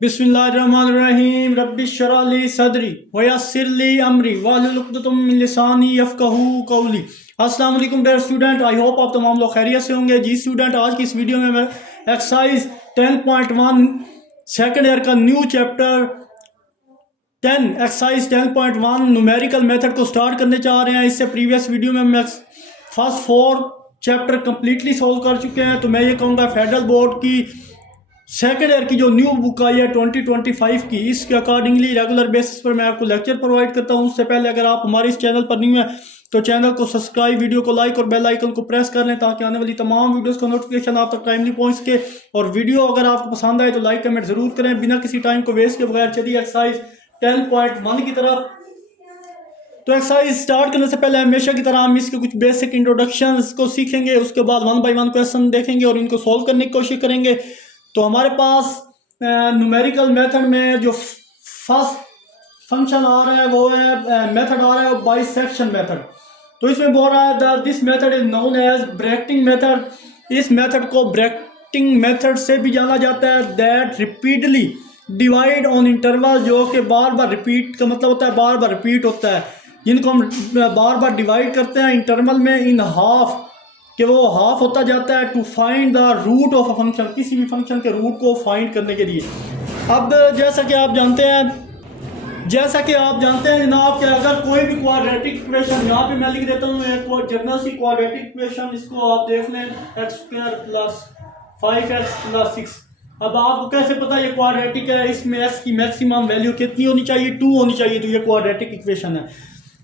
बिस्मिल्लाहिर्रहमानिर्रहीम रब्बिश्शरह ली सदरी वयस्सिर ली अमरी वाहलुल उक़दतम मिन लिसानी यफ़क़हू क़ौली। अस्सलाम वालेकुम डियर स्टूडेंट, आई होप आप तमाम लोग खैरियत से होंगे। जी स्टूडेंट, आज की इस वीडियो में मैं एक्सरसाइज 10.1 सेकंड ईयर का new chapter 10 exercise 10.1 numerical method को स्टार्ट करने जा रहे हैं। इससे प्रीवियस वीडियो में मैं फर्स्ट 4 चैप्टर कम्प्लीटली सोल्व कर चुके हैं। तो मैं ये कहूँगा फेडरल बोर्ड की सेकेंड ईयर की जो न्यू बुक आई है 2025 की, इसके अकॉर्डिंगली रेगुलर बेसिस पर मैं आपको लेक्चर प्रोवाइड करता हूँ। उससे पहले अगर आप हमारे इस चैनल पर न्यू हैं तो चैनल को सब्सक्राइब, वीडियो को लाइक और बेल आइकन को प्रेस कर लें ताकि आने वाली तमाम वीडियोस का नोटिफिकेशन आप तक टाइमली पहुँच सके। और वीडियो अगर आपको पसंद आए तो लाइक कमेंट जरूर करें। बिना किसी टाइम को वेस्ट के बगैर चलिए एक्सरसाइज 10.1 की तरफ। तो एक्सरसाइज स्टार्ट करने से पहले हमेशा की तरह हम इसके कुछ बेसिक इंट्रोडक्शंस को सीखेंगे, उसके बाद 1 बाय 1 क्वेश्चन देखेंगे और इनको सॉल्व करने की कोशिश करेंगे। तो हमारे पास न्यूमेरिकल मेथड में जो फर्स्ट फंक्शन आ रहा है वो है मेथड आ रहा है बाइसेक्शन मेथड। तो इसमें बोल रहा है this method is known as bracketing method. इस मेथड को ब्रैकेटिंग मेथड से भी जाना जाता है। That repeatedly divide on interval, जो कि बार बार रिपीट का मतलब होता है बार बार रिपीट होता है, जिनको हम बार बार डिवाइड करते हैं इंटरवल में इन हाफ, कि वो हाफ होता जाता है to find the root of a function, किसी भी फंक्शन के रूट को फाइंड करने के लिए। अब जैसा कि आप जानते हैं जनाब कि अगर कोई भी क्वाड्रेटिक इक्वेशन, यहाँ पे मैं लिख देता हूँ एक जनरल सी क्वाड्रेटिक इक्वेशन, इसको आप देख लें x² + 5x + 6। अब आपको कैसे पता ये क्वाड्रेटिक है? इसमें x की मैक्सिमम वैल्यू कितनी होनी चाहिए? 2 होनी चाहिए। तो ये क्वाड्रेटिक इक्वेशन है।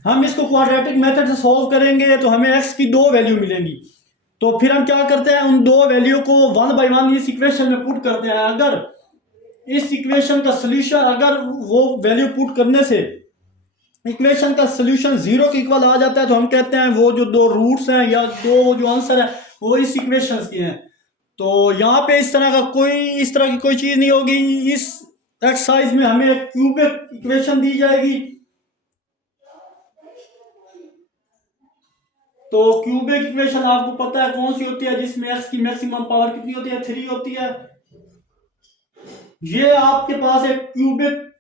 हम इसको क्वाड्रेटिक मेथड से सॉल्व करेंगे तो हमें x की 2 वैल्यू मिलेंगी। तो फिर हम क्या करते हैं, उन 2 वैल्यू को 1 बाय 1 इस इक्वेशन में पुट करते हैं। अगर इस इक्वेशन का सोल्यूशन, अगर वो वैल्यू पुट करने से इक्वेशन का सोल्यूशन 0 के इक्वल आ जाता है तो हम कहते हैं वो जो 2 रूट्स हैं या 2 जो आंसर है वो इस इक्वेशन के हैं। तो यहाँ पे इस तरह की कोई चीज नहीं होगी। इस एक्सरसाइज में हमें एक क्यूबिक इक्वेशन दी जाएगी। तो क्यूबिक इक्वेशन आपको पता है कौन सी होती है, जिसमें x की मैक्सिमम पावर कितनी होती है? 3 होती है। ये आपके पास एक क्यूबिक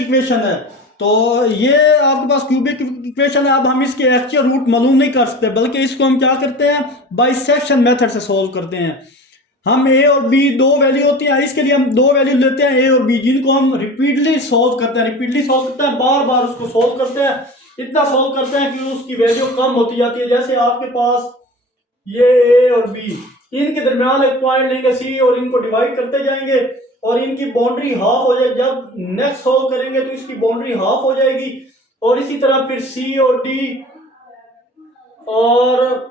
इक्वेशन है। तो ये आपके पास क्यूबिक इक्वेशन है। अब हम इसके एक्चुअल रूट मालूम नहीं कर सकते, बल्कि इसको हम क्या करते हैं, बाइसेक्शन मेथड से सॉल्व करते हैं। हम a और b 2 वैल्यू होती है, इसके लिए हम 2 वैल्यू लेते हैं a और b, जिनको हम रिपीटली सॉल्व करते हैं, बार बार उसको सॉल्व करते हैं, इतना सॉल्व करते हैं कि उसकी वैल्यू कम होती जाती है। जैसे आपके पास ये a और b, इनके दरमियान एक पॉइंट लेंगे c और इनको डिवाइड करते जाएंगे और इनकी बाउंड्री हाफ हो जाए। जब नेक्स्ट सॉल्व करेंगे तो इसकी बाउंड्री हाफ हो जाएगी और इसी तरह फिर c और d, और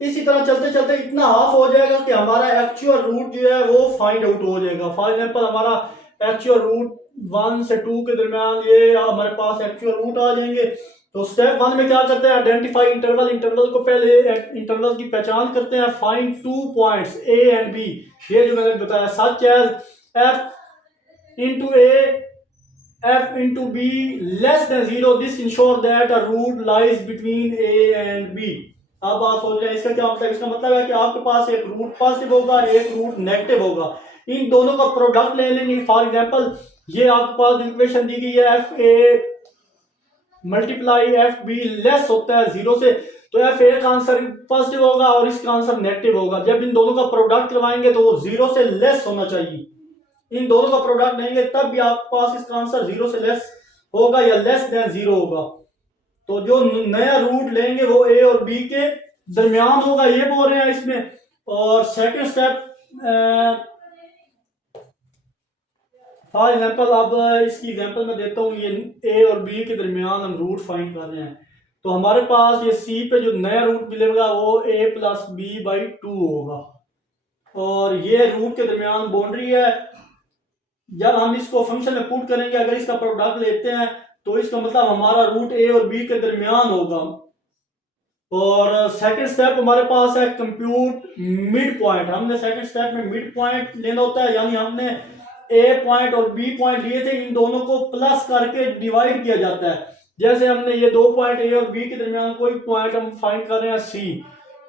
इसी तरह चलते चलते इतना हाफ हो जाएगा कि हमारा एक्चुअल रूट जो है वो फाइंड आउट हो जाएगा। फॉर एग्जांपल हमारा एक्चुअल रूट 1 से 2 के दरमियान ये हमारे पास एक्चुअल रूट आ जाएंगे। तो स्टेप 1 में क्या करते हैं, आइडेंटिफाई इंटरवल को पहले इंटरवल की पहचान करते हैं। Find 2 points a and b, ये जो मैंने बताया, such as f into a f into b less than 0, this ensure that a root lies between a and b। अब आप सोच रहे हैं इसका क्या मतलब? इसका मतलब है कि आपके पास एक रूट पॉजिटिव होगा, एक रूट नेगेटिव होगा, इन दोनों का प्रोडक्ट ले लेंगे। फॉर एग्जांपल ये आपके पास इक्वेशन दी गई है fa multiply F be less होता है 0 से, तो एफ ए का आंसर पॉजिटिव होगा और इसका आंसर नेगेटिव होगा। जब इन दोनों का प्रोडक्ट करवाएंगे तो वो 0 से लेस होना चाहिए। इन दोनों का प्रोडक्ट लेंगे तब भी आपके पास इसका आंसर 0 से लेस होगा या लेस देन 0 होगा। तो जो नया रूट लेंगे वो a और b के दरमियान होगा, ये बोल रहे हैं इसमें। और सेकंड स्टेप, फॉर एग्जांपल अब इसकी एग्जांपल मैं देता हूँ, ये a और b के दरमियान हम रूट फाइंड कर रहे हैं। तो हमारे पास ये c पे जो नया रूट मिलेगा वो a + b/2 होगा और ये रूट के दरमियान बाउंड्री है। जब हम इसको फंक्शन में पुट करेंगे, अगर इसका प्रोडक्ट लेते हैं तो इसका मतलब हमारा रूट a और b के दरमियान होगा। और सेकंड स्टेप हमारे पास है कंप्यूट मिड पॉइंट। हमने सेकंड स्टेप में मिड पॉइंट लेना होता है, यानी हमने a पॉइंट और b पॉइंट लिए थे, इन दोनों को प्लस करके डिवाइड किया जाता है। जैसे हमने ये 2 पॉइंट a और b के दरमियान कोई पॉइंट हम फाइंड कर रहे हैं c,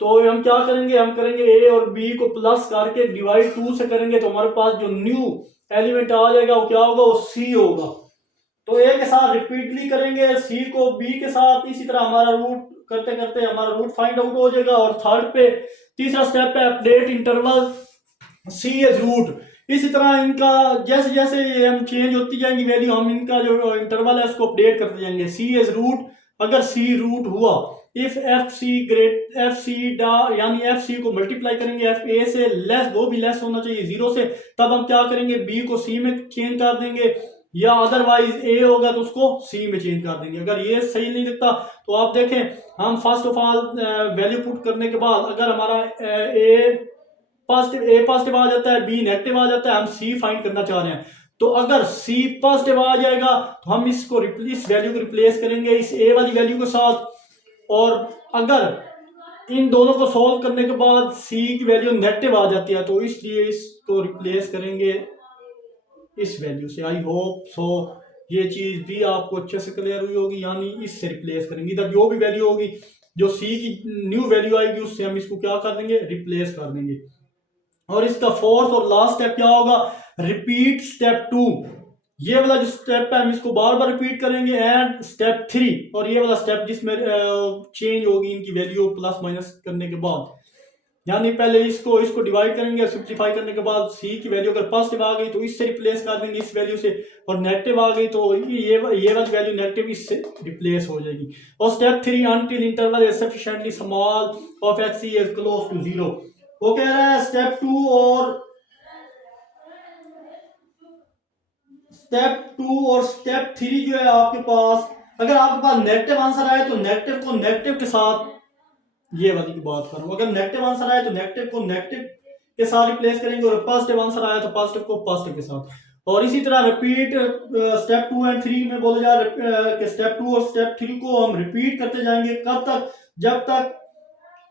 तो हम क्या करेंगे, हम करेंगे ए और बी को प्लस करके डिवाइड 2 से करेंगे तो हमारे पास जो न्यू एलिमेंट आ जाएगा वो क्या होगा, वो सी होगा। तो ए के साथ रिपीटली करेंगे, सी को बी के साथ, इसी तरह हमारा रूट करते करते हमारा रूट फाइंड आउट हो जाएगा। और थर्ड पे तीसरा स्टेप है अपडेट इंटरवल सी एज रूट। इसी तरह इनका जैसे जैसे हम चेंज होती जाएंगी वैल्यू, हम इनका जो इंटरवल है उसको अपडेट करते जाएंगे। सी एज रूट, अगर सी रूट हुआ, if F C great F C यानी एफ सी को मल्टीप्लाई करेंगे एफ ए से लेस, वो भी लेस होना चाहिए जीरो से, तब हम क्या करेंगे, बी को सी में चेंज कर देंगे, या अदरवाइज ए होगा तो उसको सी में चेंज कर देंगे। अगर ये सही नहीं दिखता तो आप देखें, हम first of all value put करने के बाद अगर हमारा ए पॉजिटिव आ जाता है, बी नेगेटिव आ जाता है, हम सी फाइंड करना चाह रहे हैं, तो अगर सी पॉजिटिव आ जाएगा तो हम इसको इस वैल्यू को रिप्लेस करेंगे इस ए वाली वैल्यू के साथ। और अगर इन दोनों को सॉल्व करने के बाद सी की वैल्यू नेगेटिव आ जाती है तो इसलिए इसको रिप्लेस करेंगे इस वैल्यू से। आई होप सो ये चीज भी आपको अच्छे से क्लियर हुई होगी, यानी इससे रिप्लेस करेंगे, इधर जो भी वैल्यू होगी, जो सी की न्यू वैल्यू आएगी उससे हम इसको क्या कर देंगे, रिप्लेस कर देंगे। और इसका फोर्थ और लास्ट स्टेप क्या होगा, रिपीट स्टेप 2। ये वाला जो स्टेप है हम इसको बार बार रिपीट करेंगे, एंड स्टेप 3, और ये वाला स्टेप जिसमें चेंज होगी इनकी वैल्यू प्लस माइनस करने के बाद, यानी पहले इसको डिवाइड करेंगे, सिंप्लीफाई करने के बाद सी की वैल्यू अगर पॉजिटिव आ गई तो इससे रिप्लेस कर देंगे इस वैल्यू से, और नेगेटिव आ गई तो ये वाली वैल्यू नेगेटिव इससे रिप्लेस हो जाएगी। और step 3, until interval is sufficiently small of X is close to 0। वो कह रहा है स्टेप 2 और स्टेप 3 जो है आपके पास, अगर आपके पास नेगेटिव आंसर आए तो नेगेटिव को नेगेटिव के साथ, ये वाली की बात करूं, अगर नेगेटिव आंसर आए तो नेगेटिव को नेगेटिव के साथ रिप्लेस करेंगे, और पॉजिटिव आंसर आया तो पॉजिटिव को पॉजिटिव के साथ। और इसी तरह रिपीट स्टेप 2 एंड 3 में बोला जा रहा है कि स्टेप 2 और स्टेप 3 को हम रिपीट करते जाएंगे, कब तक, जब तक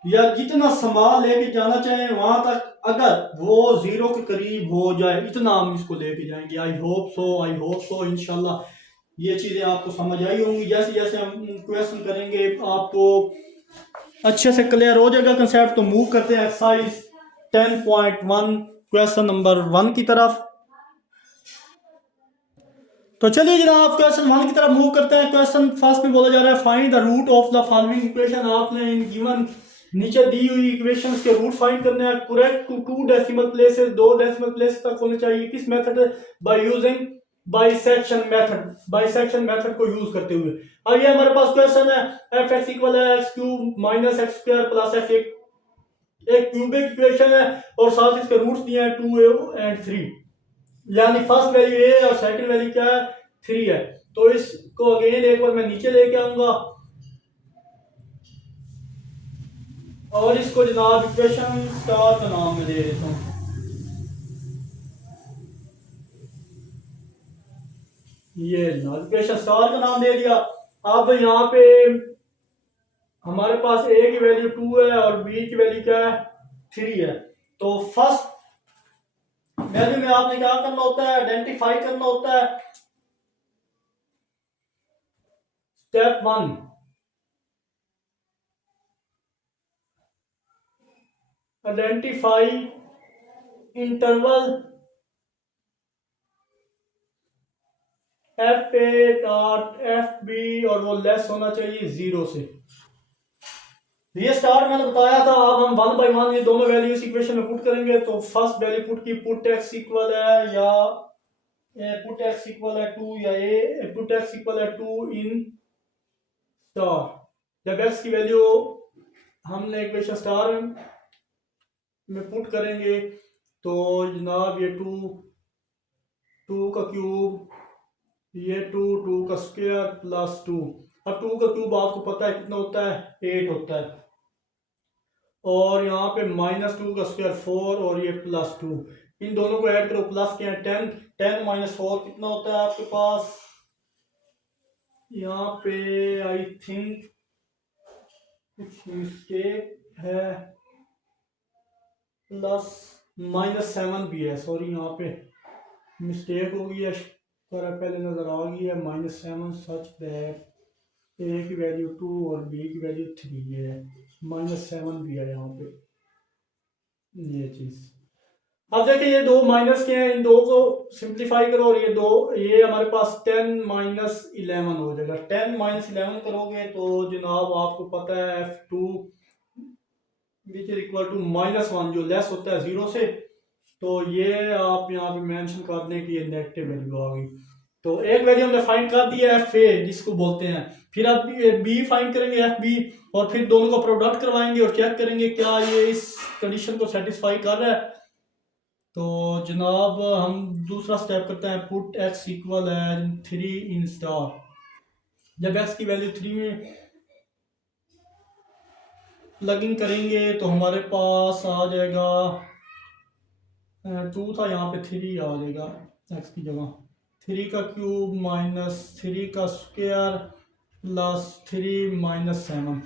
या जितना सामान लेके जाना चाहें वहां तक, अगर वो 0 के करीब हो जाए इतना हम इसको लेके जाएंगे। आई होप सो इंशाल्लाह ये चीजें आपको समझ आई होंगी। जैसे जैसे हम क्वेश्चन करेंगे आपको अच्छे से क्लियर हो जाएगा कंसेप्ट। तो मूव करते हैं एक्सरसाइज 10.1 क्वेश्चन नंबर 1 की तरफ। तो चलिए जनाब क्वेश्चन 1 की तरफ मूव करते हैं। क्वेश्चन फर्स्ट में बोला जा रहा है find the root of the following equation. आपने इन गिवन नीचे दी हुई इक्वेशंस के रूट फाइंड करने हैं। Correct to 2 decimal places, 2 decimal place तक होने चाहिए। किस method, by using bisection method, bisection method को यूज करते हुए। अब ये हमारे पास क्वेश्चन है एफ एक्स इक्वल है X cube minus X square plus X, एक क्यूबिक इक्वेशन है और साथ इसके रूट्स दिए हैं 2 एंड 3, यानी फर्स्ट वैल्यू ए और सेकंड वैल्यू क्या है, 3 है। तो इसको अगेन एक बार मैं नीचे लेके आऊंगा और इसको जनाब इक्वेशन स्टार का नाम मैं दे देता हूं। ये जनाब इक्वेशन स्टार का नाम दे दिया। अब यहाँ पे हमारे पास ए की वैल्यू 2 है और बी की वैल्यू क्या है, 3 है। तो फर्स्ट वैल्यू में आपने क्या करना होता है, आइडेंटिफाई करना होता है। Step 1, identify interval F A dot F B और वो लेस होना चाहिए 0 से। ये स्टार्ट मैंने बताया था। अब हम 1 बाय 1 ये दोनों वैल्यू इस इक्वेशन में पुट करेंगे। तो फर्स्ट वैल्यू पुट की, पुट एक्स इक्वल है या पुट एक्स इक्वल है 2 या ए पुट एक्स इक्वल है 2 इन स्टार। जब एक्स की वैल्यू हमने इक्वेशन स्टार में पुट करेंगे तो जनाब ये 2 का क्यूब, ये 2 का स्क्वायर प्लस 2। अब 2 का क्यूब आपको पता है कितना होता है, 8 होता है। और यहाँ पे -2 का स्क्वायर 4 और ये +2, इन दोनों को ऐड करो, प्लस के 10 माइनस 4 कितना होता है आपके पास। यहाँ पे आई थिंक कुछ मिस्टेक है, -7 भी है, सॉरी यहाँ पे मिस्टेक हो गई है, पर पहले नजर आ गई है -7 सच दैट ए की वैल्यू 2 और बी की वैल्यू 3 है। -7 भी है यहाँ पे, ये चीज़। अब देखिए ये दो माइनस के हैं, इन दो को सिंप्लीफाई करो और ये दो, ये हमारे पास 10 - 11 हो जाएगा। 10 - 11 करोगे तो जनाब आपको पता है F2 which is equal to -1, जो लेस होता है 0 से। तो ये आप यहाँ पे मेंशन कर दें कि ये नेगेटिव वैल्यू आ गई। तो एक वैल्यू हमने फाइंड कर दिया एफ ए जिसको बोलते हैं, फिर अब बी फाइंड करेंगे एफ बी, और फिर दोनों का प्रोडक्ट करवाएंगे और चेक करेंगे क्या ये इस कंडीशन को सेटिस्फाई कर रहा है। तो जनाब हम दूसरा स्टेप करते हैं, put x equal as 3 in star. जब एक्स की वैल्यू 3 में प्लगिंग करेंगे तो हमारे पास आ जाएगा 2 था, यहाँ पे 3 आ जाएगा एक्स की जगह। 3 का क्यूब -3 का स्क्वायर +3 - 7।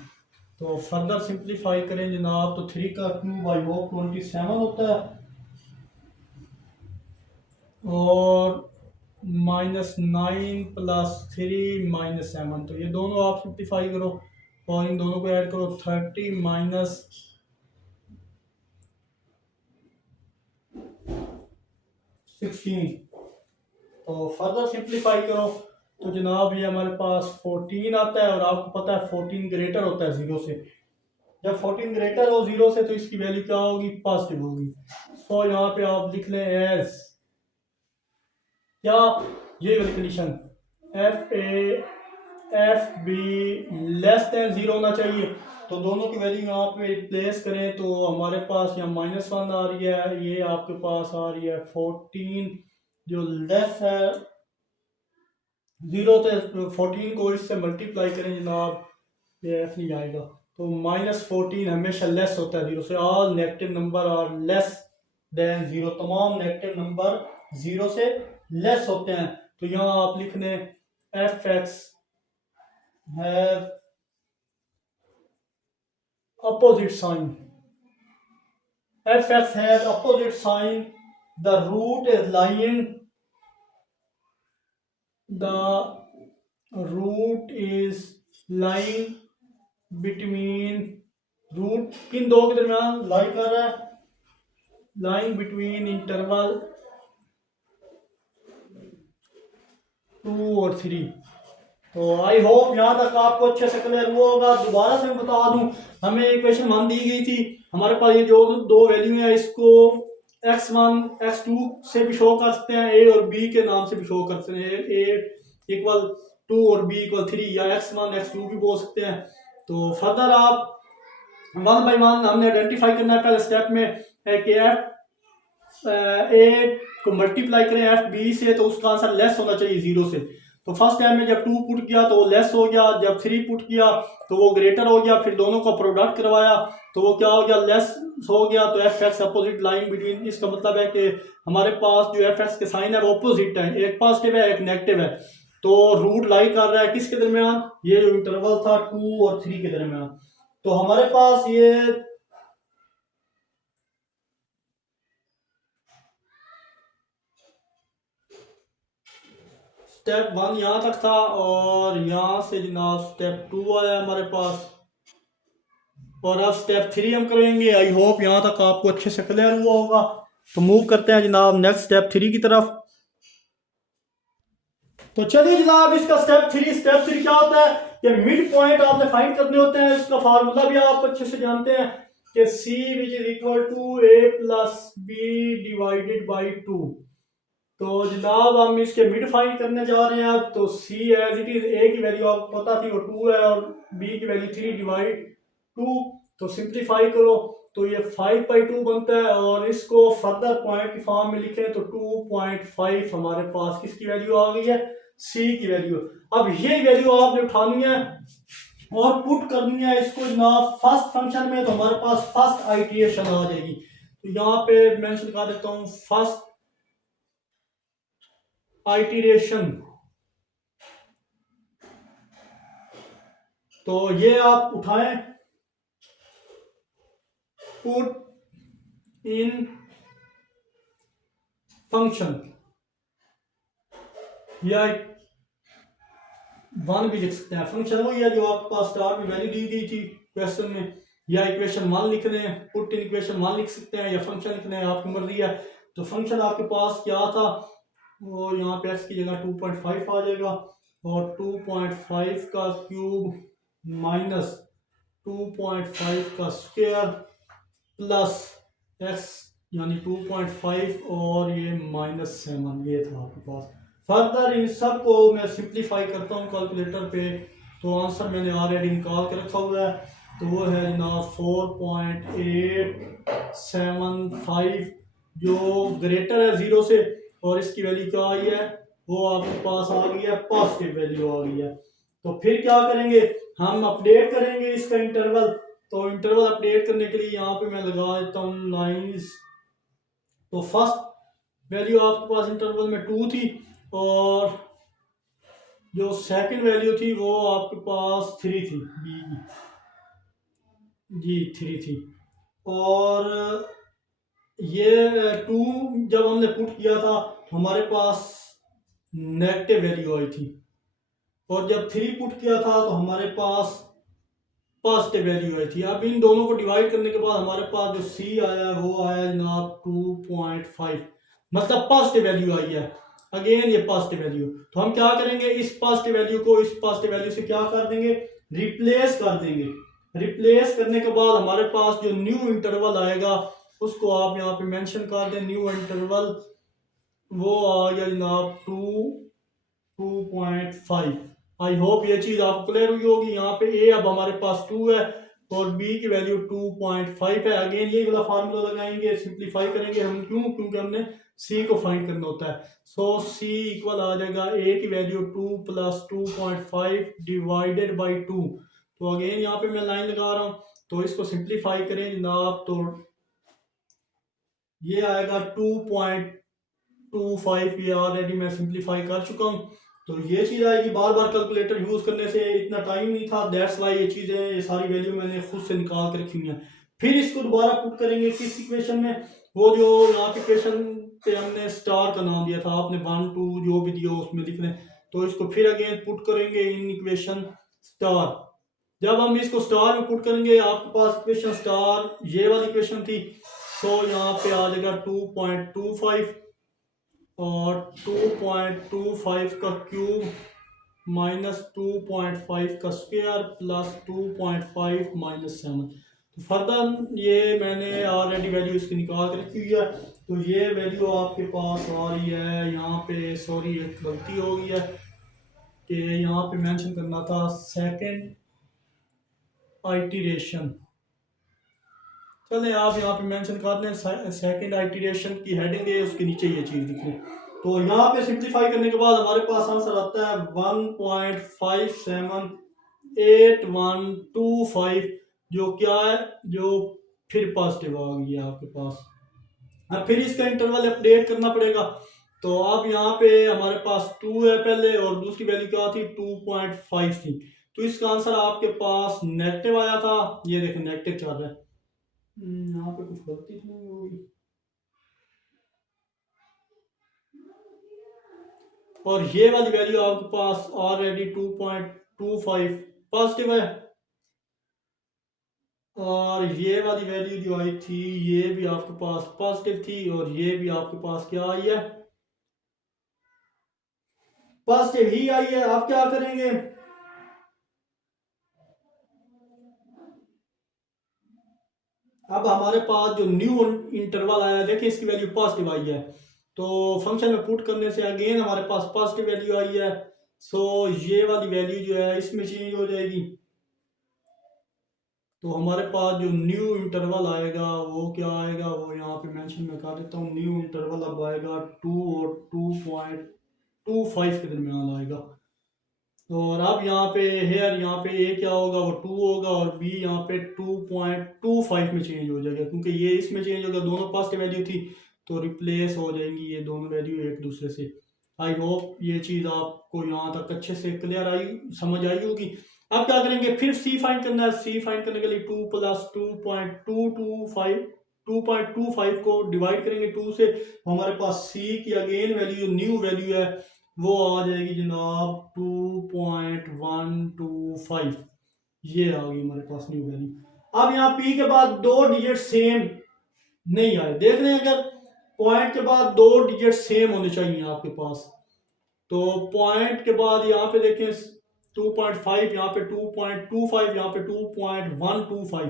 तो फर्दर सिंप्लीफाई करें जनाब, तो 3 का क्यूब आई होप 27 होता है, और -9 + 3 - 7। तो ये दोनों आप सिंप्लीफाई करो और इन दोनों को ऐड करो, 30 - 16। तो फर्दर सिंप्लीफाई करो तो जनाब ये हमारे पास 14 आता है, और आपको पता है 14 ग्रेटर होता है 0 से। जब 14 ग्रेटर हो 0 से तो इसकी वैल्यू क्या होगी, पॉजिटिव होगी। सो यहाँ पे आप लिख लें एज क्या, ये वाली condition F be less than 0 होना चाहिए। तो दोनों की वैल्यू यहाँ पे रिप्लेस करें तो हमारे पास यहाँ -1 आ रही है, ये आपके पास आ रही है 14 जो लेस है 0। तो 14 को इससे मल्टीप्लाई करें जनाब, ये एफ नहीं आएगा। तो -14 हमेशा लेस होता है 0 से। All negative number are less than 0, तमाम नेगेटिव नंबर 0 से लेस होते हैं। तो यहाँ आप लिख लें F x have opposite sign, f(x) has opposite sign, the root is lying, the root is lying between, root किन दो के दरमियान लाई कर रहा है, लाइंग बिटवीन इंटरवल 2 और 3। तो आई होप यहाँ तक आपको अच्छे से क्लियर हुआ होगा। दोबारा से मैं बता दूं, हमें इक्वेशन मान दी गई थी, हमारे पास ये जो दो वैल्यू है इसको x1 x2 से भी शो कर सकते हैं, a और b के नाम से भी शो कर सकते हैं, a इक्वल 2 और b इक्वल 3, या x1 x2 भी बोल सकते हैं। तो फर्दर आप 1 बाय 1 हमने आइडेंटिफाई करना है पहले स्टेप में कि एफ ए को मल्टीप्लाई करें एफ बी से तो उसका आंसर लेस होना चाहिए 0 से। तो फर्स्ट टाइम में जब 2 पुट किया तो वो लेस हो गया, जब 3 पुट किया तो वो ग्रेटर हो गया, फिर दोनों का प्रोडक्ट करवाया तो वो क्या हो गया, लेस हो गया। तो F x opposite line between, इसका मतलब है कि हमारे पास जो एफ एक्स के साइन है वो अपोजिट है, एक पॉजिटिव है एक नेगेटिव है। तो रूट लाई कर रहा है किसके दरमियान, ये जो इंटरवल था 2 और 3 के दरमियान। तो हमारे पास ये स्टेप 1 यहाँ तक था, और यहाँ से जनाब स्टेप 2 आया हमारे पास, और अब स्टेप 3 हम करेंगे। आई होप यहाँ तक आपको अच्छे से क्लियर हुआ होगा। तो मूव करते हैं जनाब नेक्स्ट स्टेप 3 की तरफ। तो चलिए जनाब इसका स्टेप 3 क्या होता है कि मिड पॉइंट आपने फाइंड करने होते हैं। इसका फार्मूला भी आप अच्छे से जानते हैं कि C which is equal to A plus B divided by 2। तो जनाब हम इसके मिड फाइंड करने जा रहे हैं अब। तो C as it is, A की वैल्यू आपको पता थी वो 2 है, और B की वैल्यू 3 डिवाइड 2। तो सिंप्लीफाई करो तो ये 5/2 बनता है, और इसको फर्दर पॉइंट की फॉर्म में लिखें तो 2.5 हमारे पास किसकी वैल्यू आ गई है, C की वैल्यू। अब ये वैल्यू आपने उठानी है और पुट करनी है इसको जनाब फर्स्ट फंक्शन में, तो हमारे पास फर्स्ट आइटरेशन आ जाएगी। तो यहाँ पे मेंशन कर देता हूँ फर्स्ट आइटरेशन। तो ये आप उठाएं, पुट इन फंक्शन, या 1 भी लिख सकते हैं। फंक्शन वही है जो आपके पास स्टार्ट में वैल्यू दी गई थी क्वेश्चन में, या इक्वेशन 1 लिख रहे हैं, पुट इन इक्वेशन 1 लिख सकते हैं, या फंक्शन लिखना है, आपकी मर्जी है। तो फंक्शन आपके पास क्या था, वो यहाँ पे x की जगह 2.5 आ जाएगा, और 2.5 का क्यूब माइनस 2.5 का स्क्वायर प्लस x यानी 2.5 और ये -7, ये था आपके पास। फर्दर इन सब को मैं सिंप्लीफाई करता हूँ कैलकुलेटर पे, तो आंसर मैंने ऑलरेडी निकाल के रखा हुआ है, तो वो है जनाब 4.875 जो ग्रेटर है 0 से, और इसकी वैल्यू क्या आई है, वो आपके पास आ गई है, पॉजिटिव वैल्यू आ गई है। तो फिर क्या करेंगे, हम अपडेट करेंगे इसका इंटरवल। तो इंटरवल अपडेट करने के लिए यहाँ पे मैं लगा देता हूँ लाइंस। तो फर्स्ट वैल्यू आपके पास इंटरवल में 2 थी, और जो सेकंड वैल्यू थी वो आपके पास 3 थी, जी 3 थी। और ये 2 जब हमने पुट किया था हमारे पास नेगेटिव वैल्यू आई थी, और जब 3 पुट किया था तो हमारे पास पॉजिटिव वैल्यू आई थी। अब इन दोनों को डिवाइड करने के बाद हमारे पास जो सी आया वो आया जनाब 2.5, मतलब पॉजिटिव वैल्यू आई है। अगेन ये पॉजिटिव वैल्यू, तो हम क्या करेंगे, इस पॉजिटिव वैल्यू को इस पॉजिटिव वैल्यू से क्या कर देंगे, रिप्लेस कर देंगे। रिप्लेस करने के बाद हमारे पास जो न्यू इंटरवल आएगा उसको आप यहाँ पे मेंशन कर दें, न्यू इंटरवल वो आ गया जनाब 2.5। आई होप ये चीज़ आपको क्लियर हुई होगी। यहाँ पे ए अब हमारे पास 2 है और बी की वैल्यू 2.5 है। अगेन ये वाला फार्मूला लगाएंगे, सिंप्लीफाई करेंगे हम, क्यों, क्योंकि हमने सी को फाइंड करना होता है। सो सी इक्वल आ जाएगा ए की वैल्यू 2 + 2.5 डिवाइडेड बाई 2। तो अगेन यहाँ पे मैं लाइन लगा रहा हूँ, तो इसको सिंप्लीफाई करें जनाब, तो ये आएगा 2.25, ये ऑलरेडी मैं सिंप्लीफाई कर चुका हूँ। तो ये चीज़ आएगी, बार बार कैलकुलेटर यूज़ करने से इतना टाइम नहीं था, दैट्स वाई ये चीज़ें, ये सारी वैल्यू मैंने खुद से निकाल के रखी हुई हैं। फिर इसको दोबारा पुट करेंगे किस इक्वेशन में, वो जो यहाँ पे इक्वेशन पे हमने स्टार का नाम दिया था, आपने 1 2 जो भी दिया उसमें लिख लें। तो इसको फिर अगेन पुट करेंगे इन इक्वेशन स्टार। जब हम इसको स्टार में पुट करेंगे, आपके पास इक्वेशन स्टार ये वाली इक्वेशन थी, तो यहाँ पे आ जाएगा 2.25 और 2.25 का क्यूब माइनस 2.5 का स्क्वायर प्लस 2.5 -7। तो फर्दर ये मैंने ऑलरेडी वैल्यू इसकी निकाल के रखी हुई है। तो ये वैल्यू आपके पास आ रही है यहाँ पे, सॉरी एक गलती हो गई है कि यहाँ पे मेंशन करना था सेकंड आइटरेशन। चलें आप यहाँ पे मेंशन कर लें, सेकंड आइटरेशन की हेडिंग है, उसके नीचे ये चीज़ लिख लें। तो यहाँ पे सिंप्लीफाई करने के बाद हमारे पास आंसर आता है 1.578125, जो क्या है, जो फिर पॉजिटिव आ गई है आपके पास। अब फिर इसका इंटरवल अपडेट करना पड़ेगा। तो अब यहाँ पे हमारे पास 2 है पहले, और दूसरी वैल्यू क्या थी, 2.5 थी। तो इसका आंसर आपके पास नेगेटिव आया था, ये देखें नेगेटिव चल रहा है। यहाँ पे कुछ गलती तो नहीं होगी, और ये वाली वैल्यू आपके पास ऑलरेडी 2.25 पॉजिटिव है, और ये वाली वैल्यू जो आई थी ये भी आपके पास पॉजिटिव थी, और ये भी आपके पास क्या आई है, पॉजिटिव ही आई है। आप क्या करेंगे, अब हमारे पास जो न्यू इंटरवल आया है, देखिए इसकी वैल्यू पॉजिटिव आई है, तो फंक्शन में पुट करने से अगेन हमारे पास पॉजिटिव वैल्यू आई है। सो ये वाली वैल्यू जो है इसमें चेंज हो जाएगी। तो हमारे पास जो न्यू इंटरवल आएगा वो क्या आएगा, वो यहाँ पे मेंशन में कर देता हूँ। न्यू इंटरवल अब आएगा 2 और 2.25 के दरमियान आएगा। और अब यहाँ पे हेयर, यहाँ पे ए क्या होगा, वो 2 होगा, और बी यहाँ पे 2.25 में चेंज हो जाएगा, क्योंकि ये इसमें चेंज होगा, दोनों पॉजिटिव वैल्यू थी, तो रिप्लेस हो जाएंगी ये दोनों वैल्यू एक दूसरे से। आई होप ये चीज़ आपको यहाँ तक अच्छे से क्लियर आई, समझ आई होगी। अब क्या करेंगे, फिर सी फाइंड करना है। सी फाइंड करने के लिए 2 + 2.25 को डिवाइड करेंगे 2 से, हमारे पास सी की अगेन वैल्यू, न्यू वैल्यू है, वो आ जाएगी जनाब 2.125, ये आ गई हमारे पास न्यू वैल्यू। अब यहाँ पी के बाद दो डिजिट सेम नहीं आए, देख रहे हैं, अगर पॉइंट के बाद दो डिजिट सेम होने चाहिए आपके पास, तो पॉइंट के बाद यहाँ पे देखें 2.5, यहाँ पे 2.25, यहाँ पे 2.125,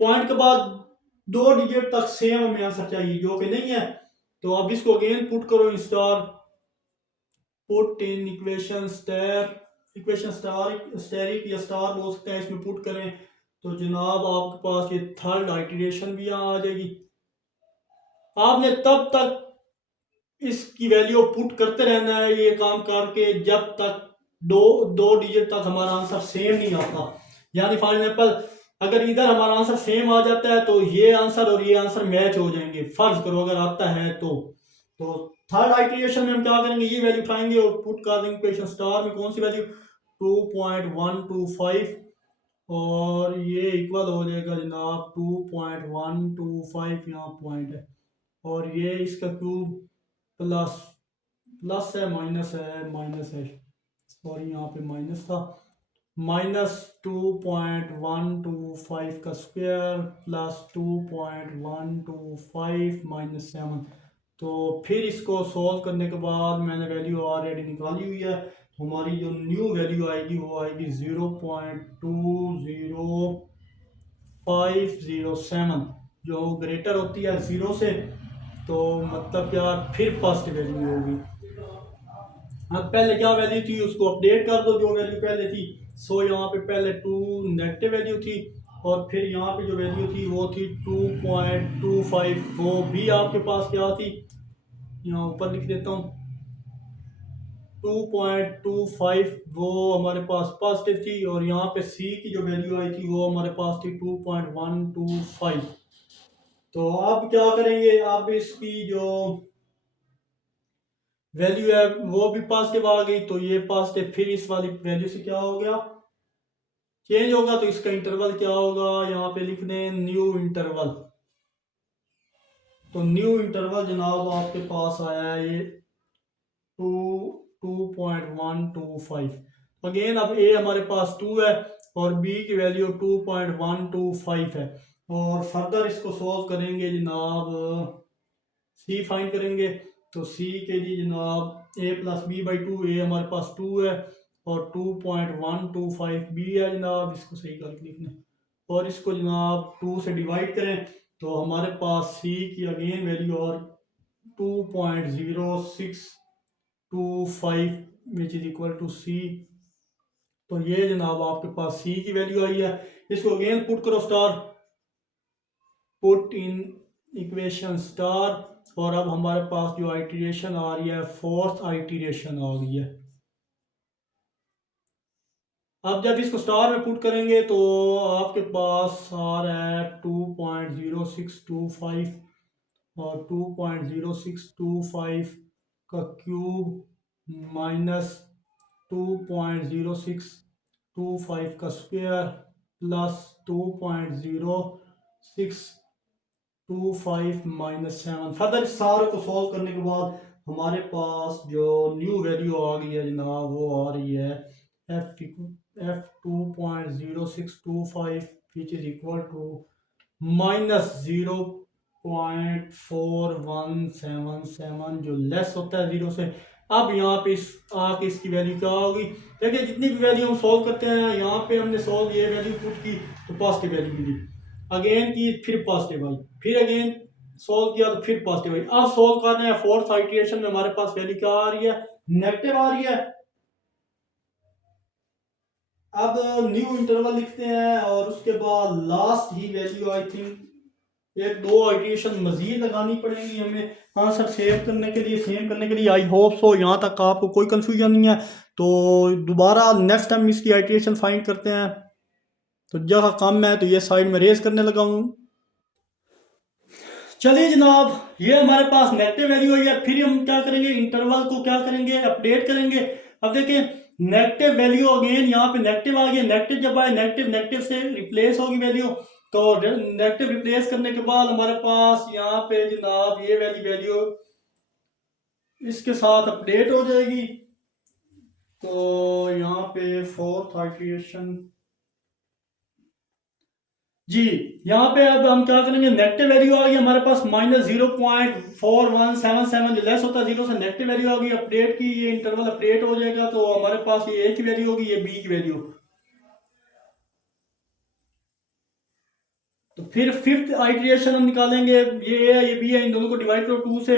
पॉइंट के बाद दो डिजिट तक सेम हमें आंसर चाहिए, जो कि नहीं है। तो अब इसको अगेन पुट करो in star, put in equation asterisk या स्टार बोल सकते हैं, इसमें पुट करें तो जनाब आपके पास ये थर्ड आइटरेशन भी यहाँ आ जाएगी। आपने तब तक इसकी वैल्यू पुट करते रहना है ये काम करके जब तक दो दो डिजिट तक हमारा आंसर सेम नहीं आता। यानी फॉर एग्जाम्पल अगर इधर हमारा आंसर सेम आ जाता है तो ये आंसर और ये आंसर मैच हो जाएंगे, फर्ज करो अगर आता है तो थर्ड आइटरेशन में हम क्या करेंगे, ये वैल्यू उठाएंगे और पुट कर देंगे इक्वेशन स्टार में, कौन सी वैल्यू 2.125, और ये इक्वल हो जाएगा जनाब 2.125, यहाँ पॉइंट है, और ये इसका क्यूब प्लस प्लस है माइनस है, सॉरी यहाँ पे माइनस था, -2.125 का स्क्वायर प्लस 2.125 -7। तो फिर इसको सॉल्व करने के बाद मैंने वैल्यू ऑलरेडी निकाली हुई है, तो हमारी जो न्यू वैल्यू आएगी वो आएगी 0.20507, जो ग्रेटर होती है 0 से, तो मतलब क्या फिर पॉजिटिव वैल्यू होगी। अब पहले क्या वैल्यू थी उसको अपडेट कर दो, जो वैल्यू पहले थी, सो यहाँ पे पहले 2 नेगेटिव वैल्यू थी, और फिर यहाँ पे जो वैल्यू थी वो थी 2.25, वो भी आपके पास क्या थी, यहाँ ऊपर लिख देता हूँ 2.25, वो हमारे पास पॉजिटिव थी, और यहाँ पे सी की जो वैल्यू आई थी वो हमारे पास थी 2.125। तो अब क्या करेंगे, अब इसकी जो वैल्यू है वो भी पॉजिटिव आ गई, तो ये पॉजिटिव फिर इस वाली वैल्यू से क्या हो गया, चेंज होगा, तो इसका इंटरवल क्या होगा, यहाँ पे लिख दें न्यू इंटरवल। तो न्यू इंटरवल जनाब आपके पास आया है ये 2.125। अगेन अब ए हमारे पास 2 है और बी की वैल्यू 2.125 है, और फर्दर इसको सॉल्व करेंगे जनाब, सी फाइंड करेंगे, तो सी के लिए जनाब ए प्लस बी बाई 2, ए हमारे पास 2 है और 2.125 बी है जनाब, इसको सही करके लिखना, और इसको जनाब 2 से डिवाइड करें तो हमारे पास सी की अगेन वैल्यू और 2.0625 विच इज इक्वल टू सी। तो ये जनाब आपके पास सी की वैल्यू आई है, इसको अगेन पुट करो star, put in equation star, और अब हमारे पास जो आइटरेशन आ रही है फोर्थ आइटरेशन आ गई है। अब जब इसको स्टार में पुट करेंगे तो आपके पास आ रहा है 2.0625 और 2.0625 का क्यूब माइनस 2.0625 का स्क्वायर प्लस 2.0625 -7। फर्दर इस सारे को सॉल्व करने के बाद हमारे पास जो न्यू वैल्यू आ गई है जनाब वो आ रही है f 2.0625 which is equal to -0.4177 जो लेस होता है 0 से। अब यहाँ पे इस आके इसकी वैल्यू क्या होगी, देखिए जितनी भी वैल्यू हम सॉल्व करते हैं, यहाँ पे हमने सॉल्व ये वैल्यू पुट की तो पॉजिटिव वैल्यू मिली, अगेन की फिर पॉजिटिव आई, फिर अगेन सॉल्व किया तो फिर पॉजिटिव आई। अब सॉल्व कर रहे हैं फोर्थ आइटरेशन में हमारे पास वैल्यू क्या आ रही है, नेगेटिव आ रही है। अब न्यू इंटरवल लिखते हैं और उसके बाद last he value I think एक दो आइटरेशन मजीद लगानी पड़ेंगी हमें आंसर सेव करने के लिए, सेव करने के लिए। आई होप सो यहाँ तक आपको कोई कंफ्यूजन नहीं है, तो दोबारा नेक्स्ट टाइम इसकी आइटरेशन फाइंड करते हैं। तो जगह कम है तो ये साइड में रेज करने लगा हूँ। चलिए जनाब, ये हमारे पास नेगेटिव वैल्यू आई है, फिर हम क्या करेंगे, इंटरवल को क्या करेंगे, अपडेट करेंगे। अब देखिए नेगेटिव वैल्यू अगेन यहाँ पे नेगेटिव आ गया, नेगेटिव जब आए नेगेटिव नेगेटिव से रिप्लेस होगी वैल्यू, तो नेगेटिव रिप्लेस करने के बाद हमारे पास यहाँ पे जनाब ये वैल्यू इसके साथ अपडेट हो जाएगी। तो यहाँ पे फोर्थ आइटरेशन जी। यहाँ पे अब हम क्या करेंगे, नेगेटिव वैल्यू आ गई हमारे पास -0.4177, जो लेस होता है जीरो से, नेगेटिव वैल्यू आ गई अपडेट की, ये इंटरवल अपडेट हो जाएगा तो हमारे पास ये ए की वैल्यू होगी, ये बी की वैल्यू। तो फिर फिफ्थ आइट्रेशन हम निकालेंगे, ये ए है ये बी है, इन दोनों को डिवाइड करो 2 से,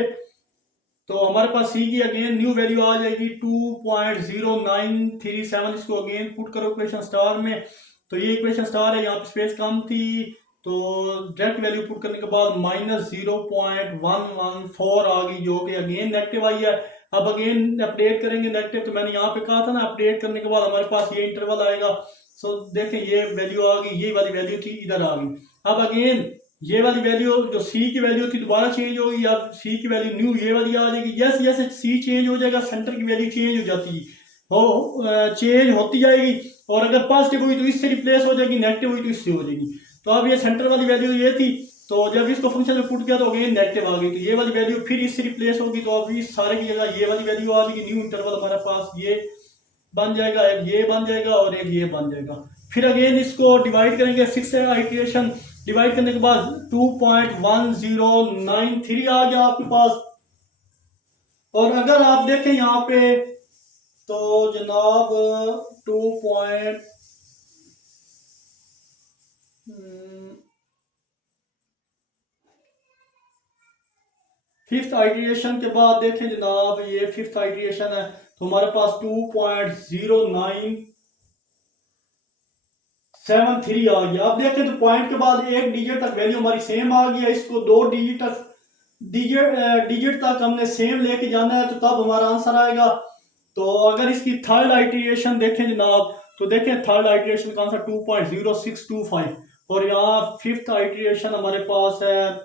तो हमारे पास सी की अगेन न्यू वैल्यू आ जाएगी 2.0937। इसको अगेन पुट करो इक्वेशन स्टार में, तो ये इक्वेशन स्टार है, यहाँ पे स्पेस कम थी तो डायरेक्ट वैल्यू पुट करने के बाद -0.114 आ गई, जो कि अगेन नेगेटिव आई है। अब अगेन अपडेट करेंगे नेगेटिव, तो मैंने यहाँ पे कहा था ना अपडेट करने के बाद हमारे पास ये इंटरवल आएगा। सो देखें ये वैल्यू आ गई, ये वाली वैल्यू थी इधर आ गई। अब अगेन ये वाली वैल्यू जो सी की वैल्यू थी दोबारा चेंज होगी, अब सी की वैल्यू न्यू ये वाली आ जाएगी। जैसे जैसे सी चेंज हो जाएगा सेंटर की वैल्यू चेंज हो जाती हो चेंज होती जाएगी, और अगर पॉजिटिव हुई तो इससे रिप्लेस हो जाएगी, नेगेटिव हुई तो इससे हो जाएगी। तो अब ये सेंटर वाली वैल्यू ये थी, तो जब इसको फंक्शन में पुट किया तो अगेन नेगेटिव आ गई, तो ये वाली वैल्यू फिर इससे रिप्लेस होगी, तो अब इस सारे की जगह ये वाली वैल्यू आ जाएगी। न्यू इंटरवल हमारे पास ये बन जाएगा, एक ये बन जाएगा और एक ये बन जाएगा। फिर अगेन इसको डिवाइड करेंगे, 6 आइट्रेशन डिवाइड करने के बाद 2.1093 आ गया आपके पास। और अगर आप देखें यहाँ पे तो जनाब 2. फिफ्थ आइट्रेशन के बाद देखें जनाब, ये फिफ्थ आइट्रेशन है, तो हमारे पास 2.0973 आ गया। अब देखें तो पॉइंट के बाद एक डिजिट तक वैल्यू हमारी सेम आ गया, इसको 2 डिजिट तक हमने सेम लेके जाना है, तो तब हमारा आंसर आएगा। तो अगर इसकी थर्ड आइट्रेशन देखें जनाब, तो देखें थर्ड आइट्रेशन का आंसर 2.0625, और यहाँ फिफ्थ आइट्रेशन हमारे पास है,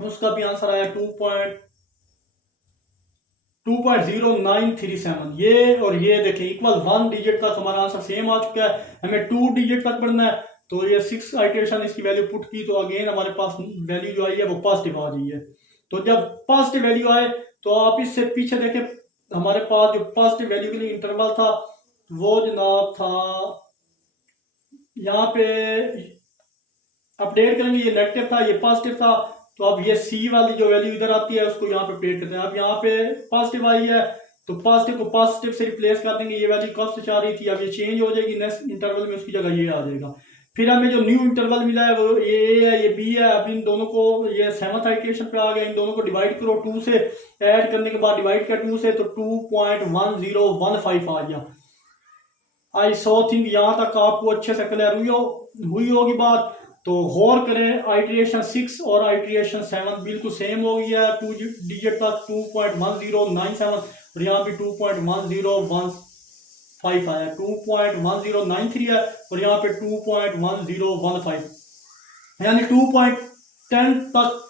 उसका भी आंसर आया 2.0937। ये और ये देखें इक्वल 1 डिजिट तक हमारा आंसर सेम आ चुका है, हमें 2 डिजिट तक पढ़ना है। तो ये 6 आइट्रेशन इसकी वैल्यू पुट की, तो अगेन हमारे पास वैल्यू जो आई है वो पॉजिटिव आ रही है। तो जब पॉजिटिव वैल्यू आए तो आप इससे पीछे देखें, हमारे पास जो पॉजिटिव वैल्यू के लिए इंटरवल था वो जनाब था, यहाँ पे अपडेट करेंगे, ये नेगेटिव था ये पॉजिटिव था, तो अब ये सी वाली जो वैल्यू इधर आती है उसको यहाँ पे अपडेट करते हैं। अब यहाँ पे पॉजिटिव आई है तो पॉजिटिव को पॉजिटिव से रिप्लेस कर देंगे, ये वैल्यू कब से आ रही थी अब ये चेंज हो जाएगी नेक्स्ट इंटरवल में, उसकी जगह ये आ जाएगा। फिर हमें जो न्यू इंटरवल मिला है वो ये ए है ये बी है। अब इन दोनों को, ये 7th आइट्रेशन पे आ गया, इन दोनों को डिवाइड करो 2 से, ऐड करने के बाद डिवाइड किया 2 से तो 2.1015 आ गया। आई सो थिंक यहाँ तक आपको अच्छे से क्लियर हुई होगी बात। तो गौर करें, आइट्रेशन 6 और आइट्रेशन 7 बिल्कुल सेम हो गया है, 2 डिजिट तक 2.1097, और यहाँ भी 2.1015 आया, 2.1093 है और यहाँ पे 2.1015, यानी 2.10 तक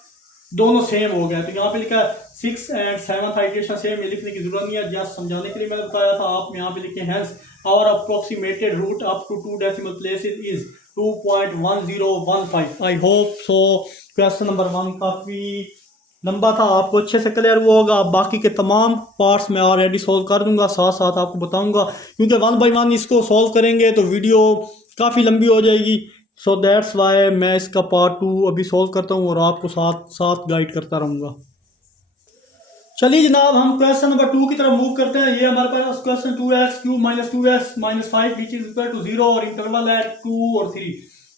दोनों सेम हो गया। तो यहाँ पे लिखा है 6 एंड 7th आइट्रेशन सेम, ये लिखने की जरूरत नहीं है, जस्ट समझाने के लिए मैंने बताया था। आप यहाँ पे लिखे hence our approximated root up to 2 decimal places is 2.1015। I hope so question number 1 काफ़ी लंबा था, आपको अच्छे से क्लियर हुआ होगा। बाकी के तमाम पार्ट्स मैं ऑलरेडी सॉल्व कर दूंगा, साथ साथ आपको बताऊंगा, क्योंकि 1 बाय 1 इसको सॉल्व करेंगे तो वीडियो काफ़ी लंबी हो जाएगी। सो दैट्स वाई मैं इसका पार्ट 2 अभी सॉल्व करता हूँ और आपको साथ साथ गाइड करता रहूँगा। चलिए जनाब, हम क्वेश्चन नंबर 2 की तरफ मूव करते हैं। ये हमारे पास question 2x³ - 2x - 5 which is equal to 0 और इंटरवल है 2 और 3।